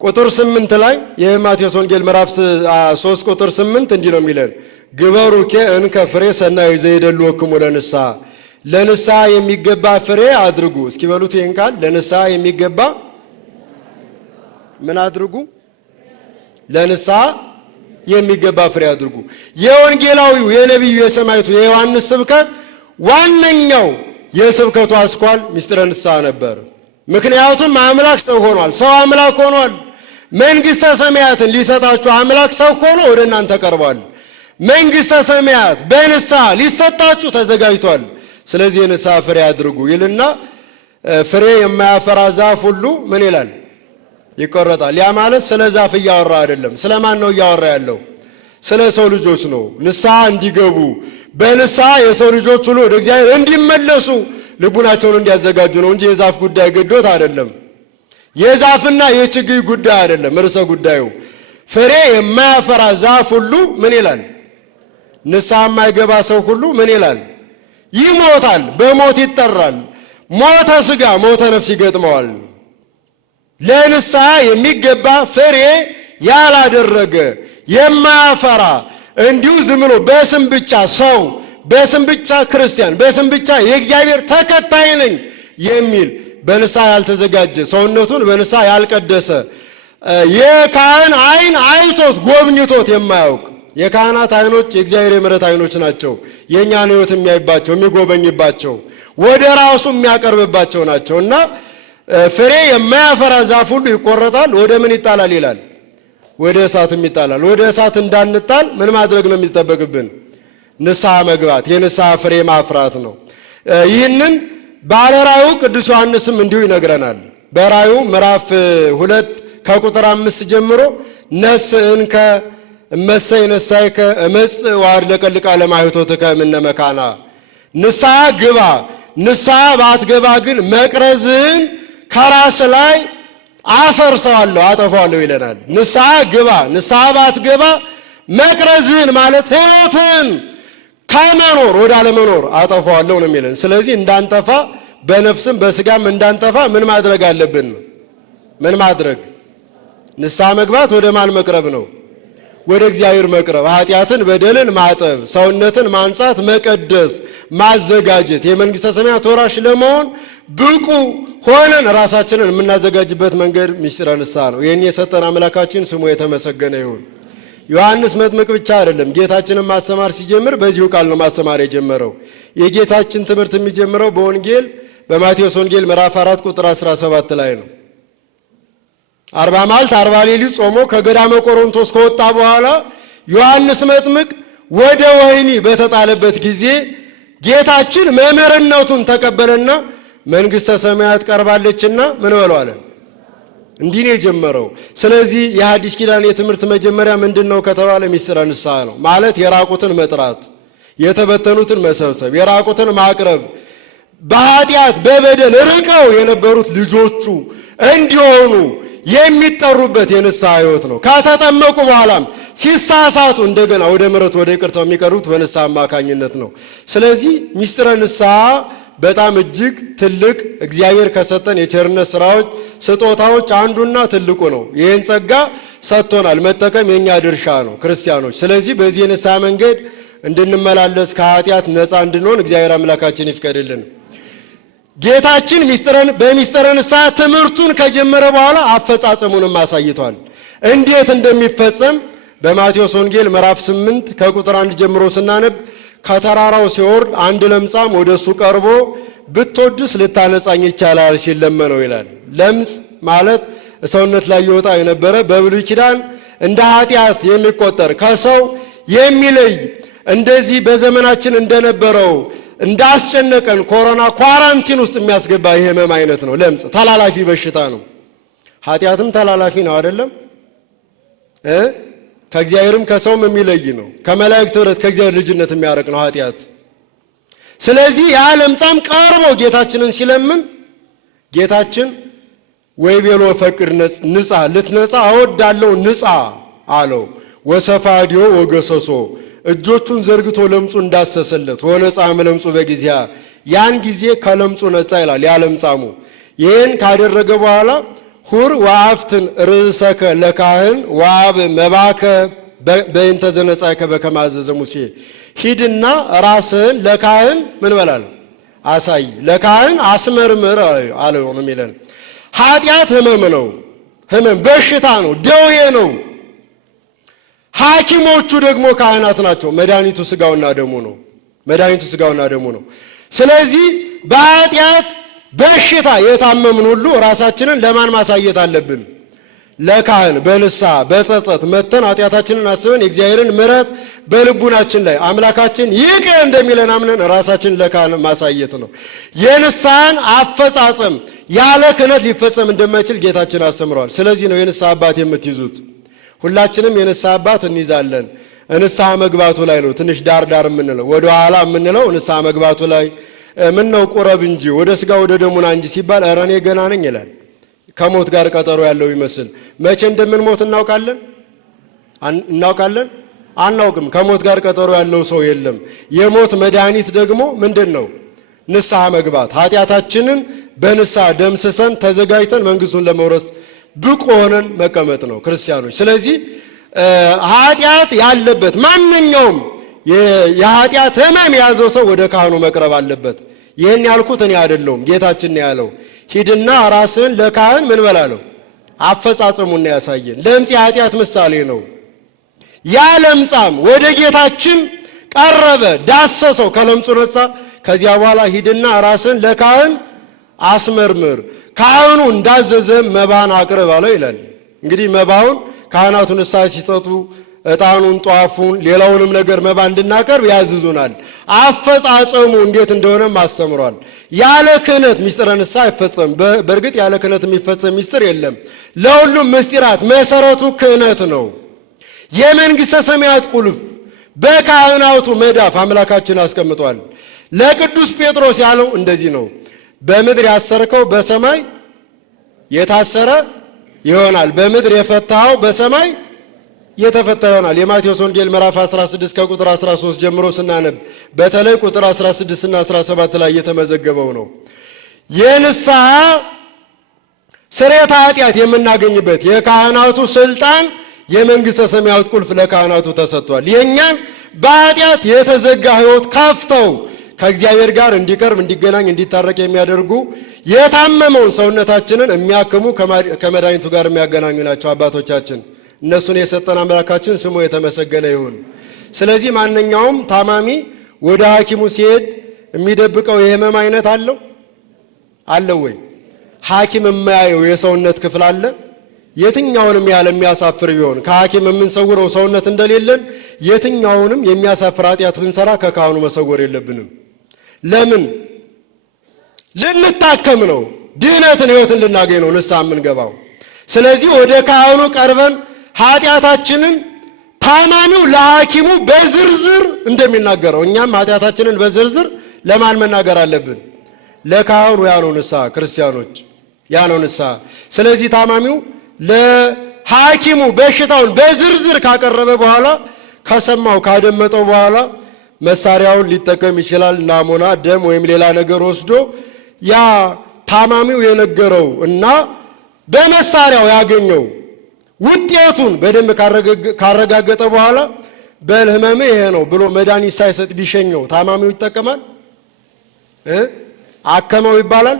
ቁጥር 8 ላይ የማቴዎስ ወንጌል ምዕራፍ 3 ቁጥር 8 እንዲህ ነው የሚለን፣ ግበሩኬ እንከ ፍሬ ሰናይ ዘይደልወክሙ ለንስሐ፣ ለንስሐ የሚገባ ፍሬ አድርጉ። እስኪ በሉት ይህን ቃል፣ ለንስሐ የሚገባ ምን አድርጉ? ለንስሐ የሚገባ ፍሬ አድርጉ። የወንጌላዊው የነቢዩ የሰማዕቱ የዮሐንስ ስብከት ዋነኛው የስብከቱ አስኳል ምስጢረ ንስሐ ነበር። ምክንያቱም አምላክ ሰው ሆኗል፣ ሰው አምላክ ሆኗል። መንግሥተ ሰማያትን ሊሰጣችሁ አምላክ ሰው ሆኖ ወደ እናንተ ቀርቧል። መንግሥተ ሰማያት በንስሐ ሊሰጣችሁ ተዘጋጅቷል። ስለዚህ የንስሐ ፍሬ አድርጉ ይልና ፍሬ የማያፈራ ዛፍ ሁሉ ምን ይላል? ይቆረጣል። ያ ማለት ስለ ዛፍ እያወራ አይደለም። ስለ ማን ነው እያወራ ያለው? ስለ ሰው ልጆች ነው። ንስሐ እንዲገቡ በንስሐ የሰው ልጆች ሁሉ ወደ እግዚአብሔር እንዲመለሱ ልቡናቸውን እንዲያዘጋጁ ነው እንጂ የዛፍ ጉዳይ ገዶት አይደለም። የዛፍና የችግኝ ጉዳይ አይደለም። ርዕሰ ጉዳዩ ፍሬ የማያፈራ ዛፍ ሁሉ ምን ይላል? ንስሐ የማይገባ ሰው ሁሉ ምን ይላል? ይሞታል፣ በሞት ይጠራል። ሞተ ሥጋ ሞተ ነፍስ ይገጥመዋል። ለንስሐ የሚገባ ፍሬ ያላደረገ የማያፈራ እንዲሁ ዝም ብሎ በስም ብቻ ሰው፣ በስም ብቻ ክርስቲያን፣ በስም ብቻ የእግዚአብሔር ተከታይ ነኝ የሚል በንስሐ ያልተዘጋጀ ሰውነቱን በንስሐ ያልቀደሰ የካህን ዓይን አይቶት ጎብኝቶት የማያውቅ የካህናት ዓይኖች የእግዚአብሔር የምሕረት ዓይኖች ናቸው። የእኛን ሕይወት የሚያይባቸው የሚጎበኝባቸው ወደ ራሱ የሚያቀርብባቸው ናቸው እና ፍሬ የማያፈራ ዛፍ ሁሉ ይቆረጣል፣ ወደ ምን ይጣላል ይላል? ወደ እሳትም ይጣላል። ወደ እሳት እንዳንጣል ምን ማድረግ ነው የሚጠበቅብን? ንስሐ መግባት፣ የንስሐ ፍሬ ማፍራት ነው። ይህንን ባለራእዩ ቅዱስ ዮሐንስም እንዲሁ ይነግረናል። በራእዩ ምዕራፍ 2 ከቁጥር 5 ጀምሮ ነስእንከ እመሰይ ነሳይከ እመጽእ ወአድለቀልቃ ለማኅቶትከ እምነ መካና፣ ንስሐ ግባ፣ ንስሐ ባትገባ ግን መቅረዝህን ከራስ ላይ አፈርሰዋለሁ አጠፋዋለሁ ይለናል። ንስሐ ግባ፣ ንስሐ ባትገባ መቅረዝህን ማለት ሕይወትን ከመኖር ወደ አለመኖር አጠፋዋለሁ ነው የሚለን። ስለዚህ እንዳንጠፋ በነፍስም በስጋም እንዳንጠፋ ምን ማድረግ አለብን? ምን ማድረግ? ንስሐ መግባት። ወደ ማን መቅረብ ነው? ወደ እግዚአብሔር መቅረብ። ኃጢአትን በደልን ማጠብ፣ ሰውነትን ማንጻት፣ መቀደስ፣ ማዘጋጀት የመንግስተ ሰማያት ወራሽ ለመሆን ብቁ ሆነን ራሳችንን የምናዘጋጅበት መንገድ ምስጢረ ንስሐ ነው። ይህን የሰጠን አምላካችን ስሙ የተመሰገነ ይሁን። ዮሐንስ መጥምቅ ብቻ አይደለም ጌታችንን ማስተማር ሲጀምር በዚሁ ቃል ነው ማስተማር የጀመረው። የጌታችን ትምህርት የሚጀምረው በወንጌል በማቴዎስ ወንጌል ምዕራፍ 4 ቁጥር 17 ላይ ነው። 40 መዓልት 40 ሌሊት ጾሞ ከገዳመ ቆሮንቶስ ከወጣ በኋላ ዮሐንስ መጥምቅ ወደ ወህኒ በተጣለበት ጊዜ ጌታችን መምህርነቱን ተቀበለና መንግስተ ሰማያት ቀርባለችና ምን በለው አለ። እንዲህ ነው የጀመረው። ስለዚህ የሐዲስ ኪዳን የትምህርት መጀመሪያ ምንድነው ከተባለ ምስጢረ ንስሐ ነው። ማለት የራቁትን መጥራት፣ የተበተኑትን መሰብሰብ፣ የራቁትን ማቅረብ፣ በኃጢአት በበደል ርቀው የነበሩት ልጆቹ እንዲሆኑ የሚጠሩበት የንስሐ ሕይወት ነው። ከተጠመቁ በኋላም ሲሳሳቱ እንደገና ወደ ምሕረት ወደ ይቅርታው የሚቀርቡት በንስሐ አማካኝነት ነው። ስለዚህ ምስጢረ ንስሐ በጣም እጅግ ትልቅ እግዚአብሔር ከሰጠን የቸርነት ስራዎች ስጦታዎች አንዱና ትልቁ ነው። ይህን ጸጋ ሰጥቶናል፣ መጠቀም የኛ ድርሻ ነው ክርስቲያኖች። ስለዚህ በዚህ የንስሐ መንገድ እንድንመላለስ ከኃጢአት ነፃ እንድንሆን እግዚአብሔር አምላካችን ይፍቀድልን። ጌታችን በምስጢረ ንስሐ ትምህርቱን ከጀመረ በኋላ አፈጻጸሙንም አሳይቷል። እንዴት እንደሚፈጸም በማቴዎስ ወንጌል ምዕራፍ 8 ከቁጥር 1 ጀምሮ ስናነብ ከተራራው ሲወርድ አንድ ለምጻም ወደሱ ቀርቦ ብትወድስ ልታነጻኝ ይቻላል ሲል ለመነው ይላል። ለምጽ ማለት ሰውነት ላይ ይወጣ የነበረ በብሉይ ኪዳን እንደ ኃጢአት የሚቆጠር ከሰው የሚለይ እንደዚህ በዘመናችን እንደነበረው እንዳስጨነቀን ኮሮና ኳራንቲን ውስጥ የሚያስገባ የህመም አይነት ነው። ለምጽ ተላላፊ በሽታ ነው። ኃጢአትም ተላላፊ ነው አይደለም? ከእግዚአብሔርም ከሰውም የሚለይ ነው። ከመላእክት ኅብረት ከእግዚአብሔር ልጅነት የሚያረቅ ነው ኃጢአት። ስለዚህ ያ ለምጻም ቀርቦ ጌታችንን ሲለምን ጌታችን ወይቤሎ ፈቅድ ንጻ ልትነጻ እወዳለሁ ንጻ አለው። ወሰፋዲዮ ወገሰሶ እጆቹን ዘርግቶ ለምጹ እንዳሰሰለት ወነጻም ለምጹ በጊዜያ ያን ጊዜ ከለምጹ ነጻ ይላል ያ ለምጻሙ። ይህን ካደረገ በኋላ ሁር ወአፍትን ርእሰከ ለካህን ወአብ መባከ በእንተ ዘነጻከ በከመ አዘዘ ሙሴ ሂድና ራስህን ለካህን ምን በላል አሳይ፣ ለካህን አስመርምር አለው ነው የሚለን። ኃጢአት ህመም ነው፣ ህመም በሽታ ነው፣ ደዌ ነው። ሐኪሞቹ ደግሞ ካህናት ናቸው። መድኃኒቱ ስጋውና ደሙ ነው። መድኃኒቱ ስጋውና ደሙ ነው። ስለዚህ በኃጢአት በሽታ የታመምን ሁሉ ራሳችንን ለማን ማሳየት አለብን? ለካህን በንስሐ በጸጸት መተን ኃጢአታችንን አስበን የእግዚአብሔርን ምሕረት በልቡናችን ላይ አምላካችን ይቅር እንደሚለን አምነን ራሳችንን ለካህን ማሳየት ነው። የንስሐን አፈጻጸም ያለ ክህነት ሊፈጸም እንደማይችል ጌታችን አስተምሯል። ስለዚህ ነው የንስሐ አባት የምትይዙት። ሁላችንም የንስሐ አባት እንይዛለን። ንስሐ መግባቱ ላይ ነው ትንሽ ዳር የምንለው፣ ወደ ኋላ የምንለው ንስሐ መግባቱ ላይ ምን ነው ቁረብ እንጂ ወደ ስጋ ወደ ደሙና እንጂ ሲባል ኧረ እኔ ገና ነኝ ይላል። ከሞት ጋር ቀጠሮ ያለው ይመስል መቼ እንደምንሞት እናውቃለን? አናውቅም። ከሞት ጋር ቀጠሮ ያለው ሰው የለም። የሞት መድኃኒት ደግሞ ምንድን ነው? ንስሐ መግባት፣ ኃጢአታችንን በንስሐ ደምስሰን ተዘጋጅተን መንግስቱን ለመውረስ ብቁ ሆነን መቀመጥ ነው ክርስቲያኖች። ስለዚህ ኃጢአት ያለበት ማንኛውም የኃጢአት ህመም የያዘው ሰው ወደ ካህኑ መቅረብ አለበት። ይህን ያልኩት እኔ አይደለሁም፣ ጌታችን ነው ያለው። ሂድና ራስህን ለካህን ምን በላለው አፈጻጸሙን ያሳየን። ለምጽ የኃጢአት ምሳሌ ነው። ያ ለምጻም ወደ ጌታችን ቀረበ፣ ዳሰሰው፣ ከለምጹ ነጻ። ከዚያ በኋላ ሂድና ራስህን ለካህን አስመርምር፣ ካህኑ እንዳዘዘ መባን አቅርብ አለው ይላል። እንግዲህ መባውን ካህናቱ ንስሐ ሲሰጡ ዕጣኑን፣ ጧፉን፣ ሌላውንም ነገር መባ እንድናቀርብ ያዝዙናል። አፈጻጸሙ እንዴት እንደሆነም አስተምሯል። ያለ ክህነት ምስጢረ ንስሐ አይፈጸም። በእርግጥ ያለ ክህነት የሚፈጸም ምስጢር የለም። ለሁሉም ምስጢራት መሰረቱ ክህነት ነው። የመንግሥተ ሰማያት ቁልፍ በካህናቱ መዳፍ አምላካችን አስቀምጧል። ለቅዱስ ጴጥሮስ ያለው እንደዚህ ነው፣ በምድር ያሰርከው በሰማይ የታሰረ ይሆናል፣ በምድር የፈታኸው በሰማይ የተፈታ ይሆናል። የማቴዎስ ወንጌል ምዕራፍ 16 ከቁጥር 13 ጀምሮ ስናነብ በተለይ ቁጥር 16 እና 17 ላይ የተመዘገበው ነው። የንስሐ ስርየተ ኃጢአት የምናገኝበት የካህናቱ ስልጣን የመንግሥተ ሰማያት ቁልፍ ለካህናቱ ተሰጥቷል። የእኛን በኃጢአት የተዘጋ ሕይወት ከፍተው ከእግዚአብሔር ጋር እንዲቀርብ፣ እንዲገናኝ፣ እንዲታረቅ የሚያደርጉ የታመመውን ሰውነታችንን የሚያክሙ ከመድኃኒቱ ጋር የሚያገናኙ ናቸው አባቶቻችን። እነሱን የሰጠን አምላካችን ስሙ የተመሰገነ ይሁን። ስለዚህ ማንኛውም ታማሚ ወደ ሐኪሙ ሲሄድ የሚደብቀው የህመም አይነት አለው ወይ? ሐኪም የማያየው የሰውነት ክፍል አለ? የትኛውንም ያህል የሚያሳፍር ቢሆን ከሐኪም የምንሰውረው ሰውነት እንደሌለን የትኛውንም የሚያሳፍር ኃጢአት ብንሰራ ከካህኑ መሰወር የለብንም። ለምን? ልንታከም ነው። ድህነትን ሕይወትን ልናገኝ ነው ንስሐ የምንገባው። ስለዚህ ወደ ካህኑ ቀርበን ኃጢአታችንን ታማሚው ለሐኪሙ በዝርዝር እንደሚናገረው እኛም ኃጢአታችንን በዝርዝር ለማን መናገር አለብን? ለካህኑ። ያ ነው ንስሐ ክርስቲያኖች፣ ያ ነው ንስሐ። ስለዚህ ታማሚው ለሐኪሙ በሽታውን በዝርዝር ካቀረበ በኋላ ከሰማው ካደመጠው በኋላ መሳሪያውን ሊጠቀም ይችላል። ናሙና፣ ደም ወይም ሌላ ነገር ወስዶ ያ ታማሚው የነገረው እና በመሳሪያው ያገኘው ውጤቱን በደንብ ካረጋገጠ በኋላ በህመም ይሄ ነው ብሎ መድኃኒት ሳይሰጥ ቢሸኘው ታማሚው ይጠቀማል? አከመው ይባላል?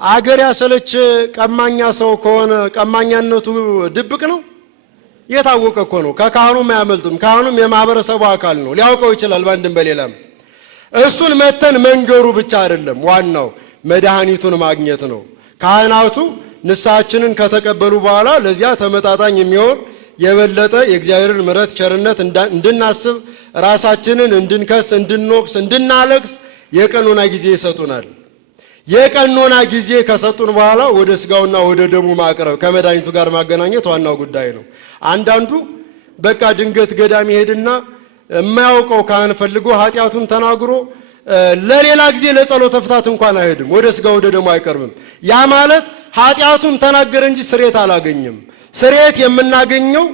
አገር ያሰለች ቀማኛ ሰው ከሆነ ቀማኛነቱ ድብቅ ነው? የታወቀ እኮ ነው። ከካህኑም አያመልጥም። ካህኑም የማህበረሰቡ አካል ነው፣ ሊያውቀው ይችላል በአንድም በሌላም። እሱን መተን መንገሩ ብቻ አይደለም፣ ዋናው መድኃኒቱን ማግኘት ነው። ካህናቱ ንስሐችንን ከተቀበሉ በኋላ ለዚያ ተመጣጣኝ የሚሆን የበለጠ የእግዚአብሔርን ምሕረት ቸርነት እንድናስብ፣ ራሳችንን እንድንከስ፣ እንድንወቅስ፣ እንድናለቅስ የቀኖና ጊዜ ይሰጡናል። የቀኖና ጊዜ ከሰጡን በኋላ ወደ ስጋውና ወደ ደሙ ማቅረብ ከመድኃኒቱ ጋር ማገናኘት ዋናው ጉዳይ ነው። አንዳንዱ በቃ ድንገት ገዳም ይሄድና የማያውቀው ካህን ፈልጎ ኃጢአቱን ተናግሮ ለሌላ ጊዜ ለጸሎተ ፍታት እንኳን አይሄድም፣ ወደ ስጋ ወደ ደሙ አይቀርብም። ያ ማለት ኃጢአቱን ተናገረ እንጂ ስርየት አላገኘም። ስርየት የምናገኘው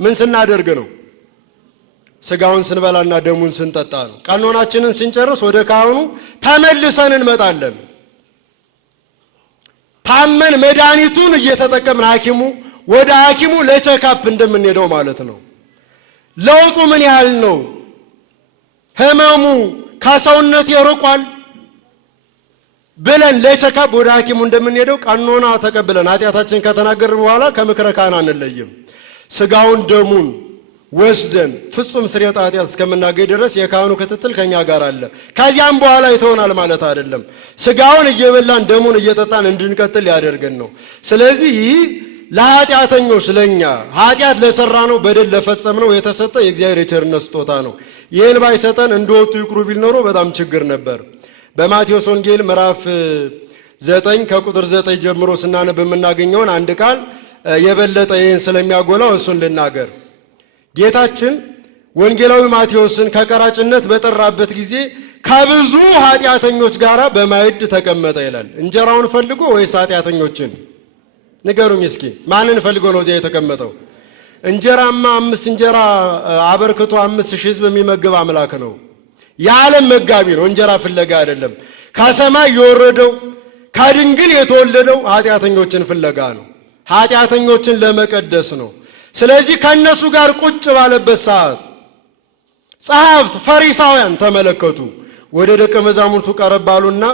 ምን ስናደርግ ነው? ስጋውን ስንበላና ደሙን ስንጠጣ ነው። ቀኖናችንን ስንጨርስ ወደ ካህኑ ተመልሰን እንመጣለን። ታመን መድኃኒቱን እየተጠቀምን ወደ ሐኪሙ ለቼካፕ እንደምንሄደው ማለት ነው። ለውጡ ምን ያህል ነው? ህመሙ ከሰውነት ይርቋል ብለን ለቼካፕ ወደ ሐኪሙ እንደምንሄደው ቀኖና ተቀብለን ኃጢአታችን ከተናገርን በኋላ ከምክረ ካህን አንለይም። ስጋውን ደሙን ወስደን ፍጹም ስርየተ ኃጢአት እስከምናገኝ ድረስ የካህኑ ክትትል ከኛ ጋር አለ። ከዚያም በኋላ ይተውናል ማለት አይደለም። ስጋውን እየበላን ደሙን እየጠጣን እንድንቀጥል ያደርገን ነው። ስለዚህ ይህ ለኃጢአተኞች ለኛ ኃጢአት ለሰራ ነው በደል ለፈጸም ነው የተሰጠ የእግዚአብሔር የቸርነት ስጦታ ነው። ይህን ባይሰጠን እንደወጡ ይቅሩ ቢል ኖሮ በጣም ችግር ነበር። በማቴዎስ ወንጌል ምዕራፍ 9 ከቁጥር 9 ጀምሮ ስናነብ የምናገኘውን አንድ ቃል የበለጠ ይህን ስለሚያጎላው እሱን ልናገር። ጌታችን ወንጌላዊ ማቴዎስን ከቀራጭነት በጠራበት ጊዜ ከብዙ ኃጢአተኞች ጋር በማዕድ ተቀመጠ ይላል። እንጀራውን ፈልጎ ወይስ ኃጢአተኞችን? ንገሩኝ እስኪ። ማንን ፈልጎ ነው እዚያ የተቀመጠው? እንጀራማ 5 እንጀራ አበርክቶ 5000 ሕዝብ የሚመግብ አምላክ ነው። የዓለም መጋቢ ነው፣ እንጀራ ፍለጋ አይደለም። ከሰማይ የወረደው ከድንግል የተወለደው ኃጢአተኞችን ፍለጋ ነው። ኃጢአተኞችን ለመቀደስ ነው። ስለዚህ ከነሱ ጋር ቁጭ ባለበት ሰዓት ጸሐፍት ፈሪሳውያን ተመለከቱ። ወደ ደቀ መዛሙርቱ ቀረብ አሉና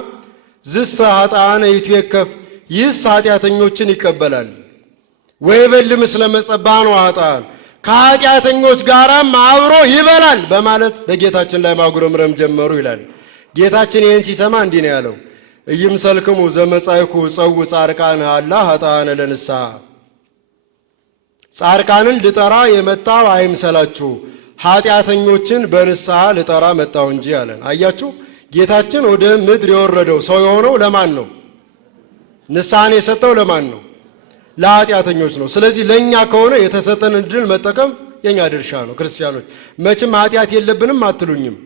ዝሰ ኃጥአነ ይትዌከፍ፣ ይህስ ኃጢአተኞችን ይቀበላል ወይበል ምስለ መጸባን ወኃጥአን፣ ከኃጢአተኞች ጋራም አብሮ ይበላል በማለት በጌታችን ላይ ማጉረምረም ጀመሩ ይላል። ጌታችን ይህን ሲሰማ እንዲህ ነው ያለው፣ ኢይምሰልክሙ ዘመጻእኩ ጸውዕ ጻድቃነ አላ ኃጥአነ ለንስሐ፣ ጻድቃንን ልጠራ የመጣው አይምሰላችሁ፣ ኃጢአተኞችን በንስሐ ልጠራ መጣው እንጂ አለን። አያችሁ፣ ጌታችን ወደ ምድር የወረደው ሰው የሆነው ለማን ነው? ንስሐን የሰጠው ለማን ነው? ለኃጢአተኞች ነው። ስለዚህ ለኛ ከሆነ የተሰጠን እድል መጠቀም የኛ ድርሻ ነው። ክርስቲያኖች መቼም ኃጢአት የለብንም አትሉኝም።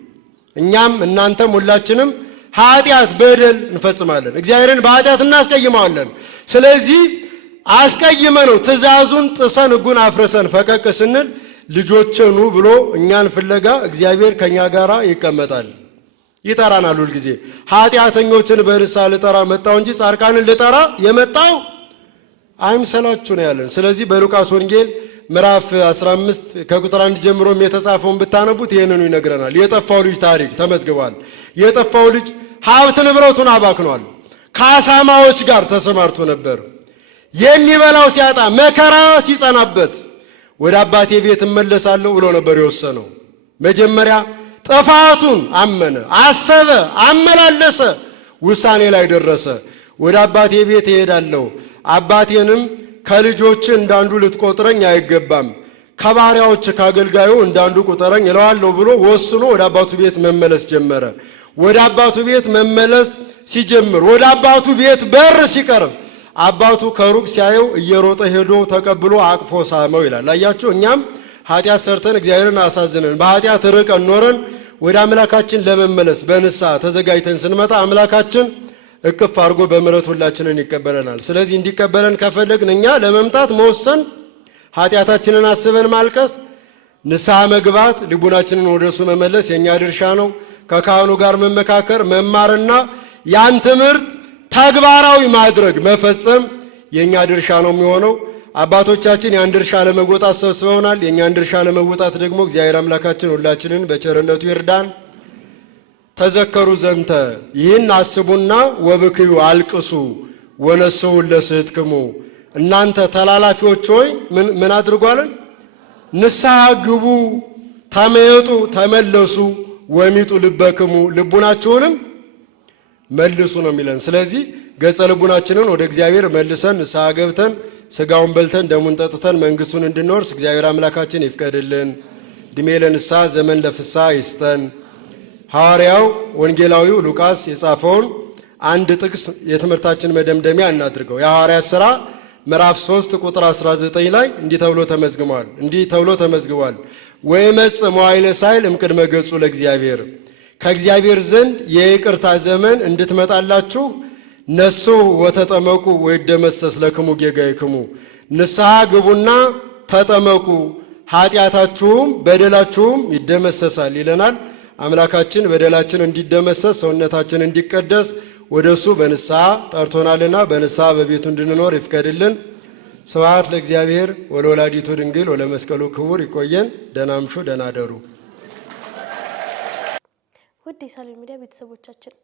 እኛም እናንተም ሁላችንም ኃጢአት በደል እንፈጽማለን። እግዚአብሔርን በኃጢአት እናስቀይመዋለን። ስለዚህ አስቀይመነው ትእዛዙን ጥሰን ሕጉን አፍርሰን ፈቀቅ ስንል ልጆቼ ኑ ብሎ እኛን ፍለጋ እግዚአብሔር ከኛ ጋራ ይቀመጣል። ይጠራናል ሁል ጊዜ። ኃጢአተኞችን በንስሐ ልጠራ መጣው እንጂ ጻድቃንን ልጠራ የመጣው አይምሰላችሁ ነው ያለን። ስለዚህ በሉቃስ ወንጌል ምዕራፍ 15 ከቁጥር 1 ጀምሮም የተጻፈውን ብታነቡት ይሄንኑ ይነግረናል። የጠፋው ልጅ ታሪክ ተመዝግቧል። የጠፋው ልጅ ሀብት ንብረቱን አባክኗል። ከአሳማዎች ጋር ተሰማርቶ ነበር። የሚበላው ሲያጣ መከራ ሲጸናበት ወደ አባቴ ቤት እመለሳለሁ ብሎ ነበር የወሰነው። መጀመሪያ ጥፋቱን አመነ፣ አሰበ፣ አመላለሰ፣ ውሳኔ ላይ ደረሰ። ወደ አባቴ ቤት እሄዳለሁ፣ አባቴንም ከልጆች እንዳንዱ ልትቆጥረኝ አይገባም፣ ከባሪያዎች ካገልጋዩ እንዳንዱ ቁጠረኝ እለዋለሁ ብሎ ወስኖ ወደ አባቱ ቤት መመለስ ጀመረ። ወደ አባቱ ቤት መመለስ ሲጀምር ወደ አባቱ ቤት በር ሲቀርብ አባቱ ከሩቅ ሲያየው እየሮጠ ሄዶ ተቀብሎ አቅፎ ሳመው ይላል። አያችሁ፣ እኛም ኃጢአት ሰርተን እግዚአብሔርን አሳዝነን በኃጢአት ርቀን ኖረን ወደ አምላካችን ለመመለስ በንስሐ ተዘጋጅተን ስንመጣ አምላካችን እቅፍ አድርጎ በምሕረት ሁላችንን ይቀበለናል። ስለዚህ እንዲቀበለን ከፈለግን እኛ ለመምጣት መወሰን፣ ኃጢአታችንን አስበን ማልቀስ፣ ንስሐ መግባት፣ ልቡናችንን ወደሱ መመለስ የኛ ድርሻ ነው። ከካህኑ ጋር መመካከር፣ መማርና ያን ትምህርት ተግባራዊ ማድረግ መፈጸም የኛ ድርሻ ነው የሚሆነው። አባቶቻችን ያን ድርሻ ለመወጣት ሰብስበውናል። የኛን ድርሻ ለመወጣት ደግሞ እግዚአብሔር አምላካችን ሁላችንን በቸርነቱ ይርዳን። ተዘከሩ ዘንተ ይህን አስቡና ወብክዩ አልቅሱ ወነስሑ ለስሕተክሙ እናንተ ተላላፊዎች ሆይ ምን አድርጓለን? ንስሐ ግቡ፣ ተመየጡ፣ ተመለሱ፣ ወሚጡ ልበክሙ ልቡናችሁንም መልሱ ነው የሚለን። ስለዚህ ገጸ ልቡናችንን ወደ እግዚአብሔር መልሰን ንስሐ ገብተን ስጋውን በልተን ደሙን ጠጥተን መንግስቱን እንድንወርስ እግዚአብሔር አምላካችን ይፍቀድልን። ዕድሜ ለንስሐ ዘመን ለፍስሐ ይስጠን። ሐዋርያው ወንጌላዊው ሉቃስ የጻፈውን አንድ ጥቅስ የትምህርታችን መደምደሚያ እናድርገው። የሐዋርያት ሥራ ምዕራፍ 3 ቁጥር 19 ላይ እንዲህ ተብሎ ተመዝግቧል። ወይመጽእ መዋዕለ ሳይል እምቅድመ ገጹ ለእግዚአብሔር ከእግዚአብሔር ዘንድ የይቅርታ ዘመን እንድትመጣላችሁ ነሱ ወተጠመቁ ወይደመሰስ ለክሙ ጌጋይክሙ ንስሐ ግቡና ተጠመቁ ኃጢአታችሁም በደላችሁም ይደመሰሳል ይለናል። አምላካችን በደላችን እንዲደመሰስ ሰውነታችን እንዲቀደስ ወደሱ በንስሐ ጠርቶናልና በንስሐ በቤቱ እንድንኖር ይፍቀድልን። ስብሐት ለእግዚአብሔር ወለወላዲቱ ድንግል ወለመስቀሉ ክቡር። ይቆየን። ደህና እምሹ፣ ደህና አደሩ። ውድ የሳሌም ሚዲያ ቤተሰቦቻችን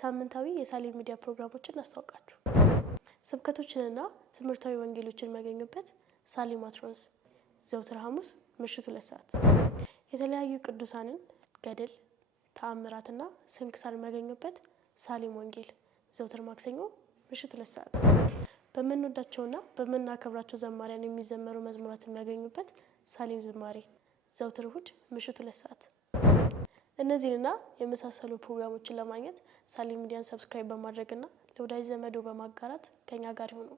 ሳምንታዊ የሳሌም ሚዲያ ፕሮግራሞችን አስታውቃችሁ ስብከቶችንና ትምህርታዊ ወንጌሎችን የሚያገኙበት ሳሌም አትሮንስ ዘወትር ሐሙስ ምሽት 2 ሰዓት፣ የተለያዩ ቅዱሳንን ገድል ተአምራትና ስንክሳር የሚያገኙበት ሳሌም ወንጌል ዘወትር ማክሰኞ ምሽት 2 ሰዓት፣ በምንወዳቸውና በምናከብራቸው ዘማሪያን የሚዘመሩ መዝሙራት የሚያገኙበት ሳሌም ዝማሬ ዘወትር እሁድ ምሽት 2 ሰዓት። እነዚህንና የመሳሰሉ ፕሮግራሞችን ለማግኘት ሳሌም ሚዲያን ሰብስክራይብ በማድረግና ለወዳጅ ዘመዶ በማጋራት ከኛ ጋር ይሁኑ።